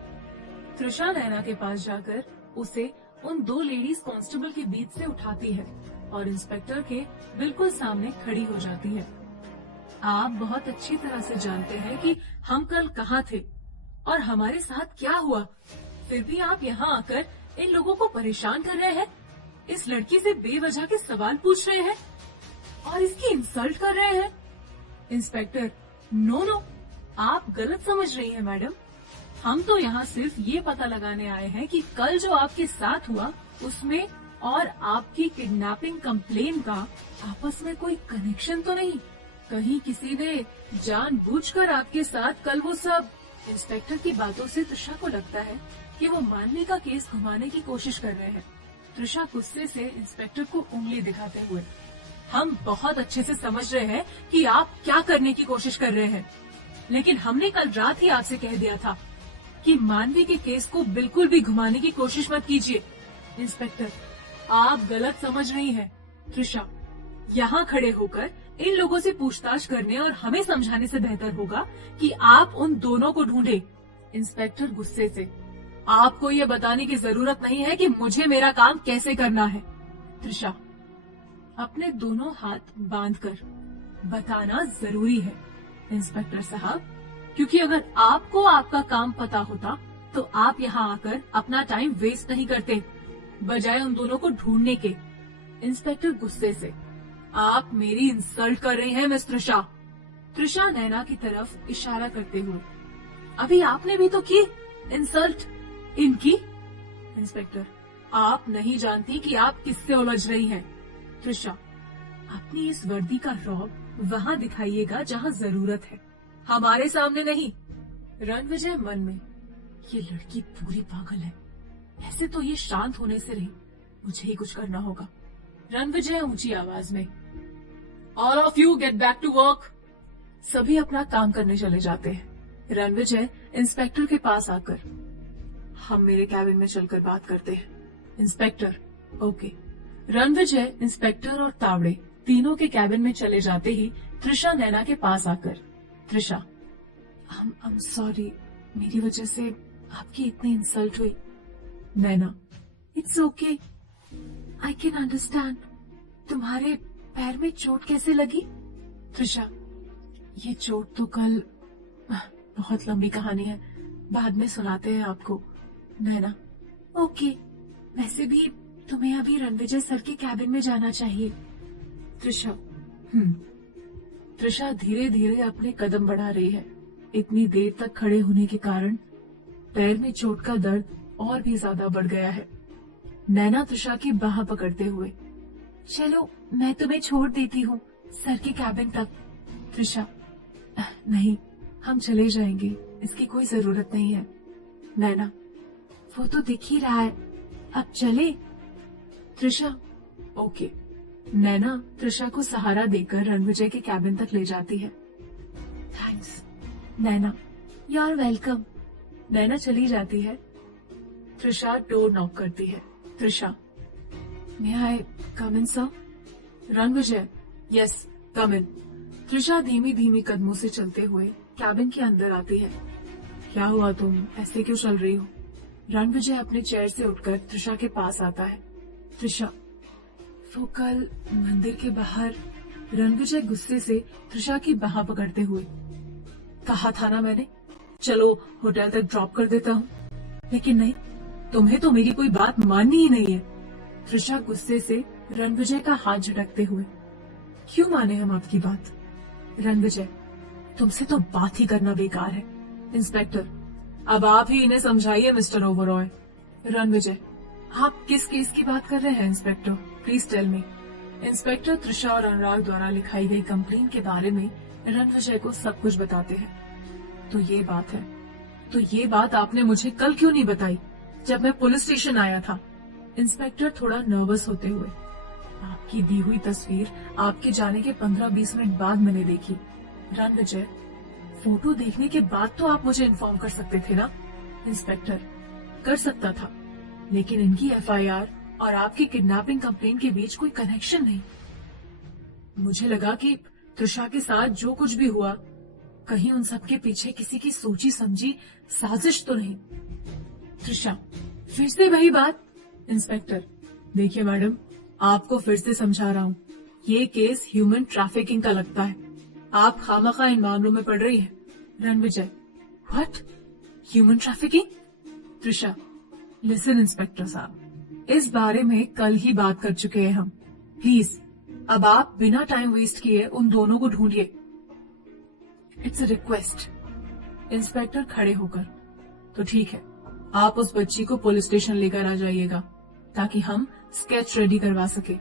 त्रिशा नैना के पास जाकर उसे उन दो लेडीज कांस्टेबल के बीच से उठाती है और इंस्पेक्टर के बिल्कुल सामने खड़ी हो जाती है। आप बहुत अच्छी तरह से जानते हैं कि हम कल कहाँ थे और हमारे साथ क्या हुआ, फिर भी आप यहाँ आकर इन लोगों को परेशान कर रहे हैं। इस लड़की से बेवजह के सवाल पूछ रहे हैं और इसकी इंसल्ट कर रहे हैं। इंस्पेक्टर, नो, आप गलत समझ रही हैं मैडम। हम तो यहाँ सिर्फ ये पता लगाने आए हैं कि कल जो आपके साथ हुआ उसमें और आपकी किडनैपिंग कंप्लेन का आपस में कोई कनेक्शन तो नहीं? कहीं किसी ने जानबूझकर आपके साथ कल वो सब? इंस्पेक्टर की बातों से त्रिशा को लगता है कि वो मानवी का केस घुमाने की कोशिश कर रहे हैं। त्रिशा गुस्से से इंस्पेक्टर को उंगली दिखाते हुए, हम बहुत अच्छे से समझ रहे हैं कि आप क्या करने की कोशिश कर रहे हैं, लेकिन हमने कल रात ही आपसे कह दिया था कि मानवी के केस को बिल्कुल भी घुमाने की कोशिश मत कीजिए। इंस्पेक्टर, आप गलत समझ रही हैं। त्रिशा, यहाँ खड़े होकर इन लोगों से पूछताछ करने और हमें समझाने से बेहतर होगा कि आप उन दोनों को ढूंढे। इंस्पेक्टर गुस्से से, आपको ये बताने की जरूरत नहीं है कि मुझे मेरा काम कैसे करना है। त्रिशा, अपने दोनों हाथ बांधकर, बताना जरूरी है इंस्पेक्टर साहब, क्योंकि अगर आपको आपका काम पता होता तो आप यहाँ आकर अपना टाइम वेस्ट नहीं करते, बजाय उन दोनों को ढूंढने के। इंस्पेक्टर गुस्से से, आप मेरी इंसल्ट कर रही हैं मिस त्रिशा। त्रिशा नैना की तरफ इशारा करते हुए, अभी आपने भी तो की इंसल्ट इनकी। इंस्पेक्टर, आप नहीं जानती कि आप किससे उलझ रही हैं। त्रिशा, अपनी इस वर्दी का रौब वहाँ दिखाइएगा जहाँ जरूरत है, हमारे सामने नहीं। रणविजय मन में, ये लड़की पूरी पागल है, ऐसे तो ये शांत होने से रही, मुझे ही कुछ करना होगा। रणविजय ऊंची आवाज में, all of you get back to work. सभी अपना काम करने चले जाते हैं। रणविजय इंस्पेक्टर के पास आकर, हम मेरे कैबिन में चलकर बात करते हैं। Inspector, okay. रणविजय, इंस्पेक्टर और तावड़े तीनों के कैबिन में चले जाते ही त्रिशा नैना के पास आकर, त्रिशा, आई एम सॉरी, मेरी वजह से आपकी इतनी इंसल्ट हुई। Naina, it's okay, I can understand. तुम्हारे पैर में चोट कैसे लगी? त्रिशा, ये चोट तो कल, बहुत लंबी कहानी है, बाद में सुनाते हैं आपको। नैना, ओके, वैसे भी तुम्हें अभी रणविजय सर के कैबिन में जाना चाहिए। त्रिशा, त्रिशा धीरे धीरे अपने कदम बढ़ा रही है। इतनी देर तक खड़े होने के कारण पैर में चोट का दर्द और भी ज्यादा बढ़ गया है। नैना त्रिशा की बाह पकड़ते हुए, चलो मैं तुम्हें छोड़ देती हूँ सर के कैबिन तक। त्रिशा, नहीं, हम चले जाएंगे, इसकी कोई जरूरत नहीं है। नैना, वो तो दिख ही रहा है, अब चले। त्रिशा, ओके। नैना त्रिशा को सहारा देकर रणविजय के कैबिन तक ले जाती है। Thanks Naina, you are welcome. Naina चली जाती है। त्रिशा डोर नॉक करती है। Trisha, may I come in sir? Ranvijay, yes come in. Trisha धीमी धीमी कदमों से चलते हुए कैबिन के अंदर आती है। क्या हुआ, तुम ऐसे क्यों चल रही हो? रणविजय अपने चेयर से उठकर त्रिशा के पास आता है। त्रिशा, वो कल मंदिर के बाहर। रणविजय गुस्से से त्रिशा की बाह पकड़ते हुए, कहा था ना मैंने, चलो होटल तक ड्रॉप कर देता हूँ। लेकिन नहीं, तुम्हें तो मेरी कोई बात माननी ही नहीं है। त्रिशा गुस्से से रणविजय का हाथ झटकते हुए, क्यों माने हम आपकी बात? रणविजय, तुमसे तो बात ही करना बेकार है। इंस्पेक्टर, अब आप ही इन्हें समझाइए मिस्टर ओबरॉय। रणविजय, आप किस केस की बात कर रहे हैं inspector? Please tell me. Inspector Trisha और अनुराग द्वारा लिखाई गई कंप्लेन के बारे में रणविजय को सब कुछ बताते हैं। तो ये बात आपने मुझे कल क्यों नहीं बताई, जब मैं पुलिस स्टेशन आया था? इंस्पेक्टर थोड़ा नर्वस होते हुए, आपकी दी हुई तस्वीर आपके जाने के 15-20 मिनट बाद मैंने देखी। रणविजय, फोटो देखने के बाद तो आप मुझे इन्फॉर्म कर सकते थे ना? इंस्पेक्टर, कर सकता था, लेकिन इनकी एफआईआर और आपकी किडनैपिंग कंप्लेन के बीच कोई कनेक्शन नहीं। मुझे लगा कि त्रिशा के साथ जो कुछ भी हुआ, कहीं उन सब के पीछे किसी की सोची समझी साजिश तो नहीं। त्रिशा, फिर से वही बात। इंस्पेक्टर, देखिए मैडम, आपको फिर से समझा रहा हूँ, ये केस ह्यूमन ट्रैफिकिंग का लगता है। आप खामखा इन मामलों में पड़ रही है। Ranvijay, what? Human trafficking? Trisha, listen inspector साहब, इस बारे में कल ही बात कर चुके हैं हम। प्लीज अब आप बिना टाइम वेस्ट किए उन दोनों को ढूंढिए। It's a request. इंस्पेक्टर खड़े होकर, तो ठीक है, आप उस बच्ची को पुलिस स्टेशन लेकर आ जाइएगा, ताकि हम स्केच रेडी करवा सके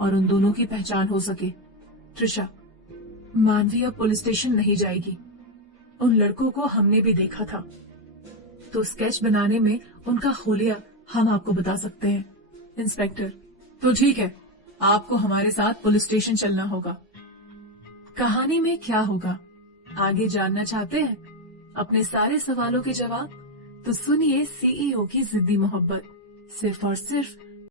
और उन दोनों की पहचान हो सके। त्रिशा, मानवी अब पुलिस स्टेशन नहीं जाएगी। उन लड़कों को हमने भी देखा था, तो स्केच बनाने में उनका हुलिया हम आपको बता सकते हैं। इंस्पेक्टर, तो ठीक है, आपको हमारे साथ पुलिस स्टेशन चलना होगा। कहानी में क्या होगा, आगे जानना चाहते हैं? अपने सारे सवालों के जवाब तो सुनिए सीईओ की जिद्दी मोहब्बत, सिर्फ और सिर्फ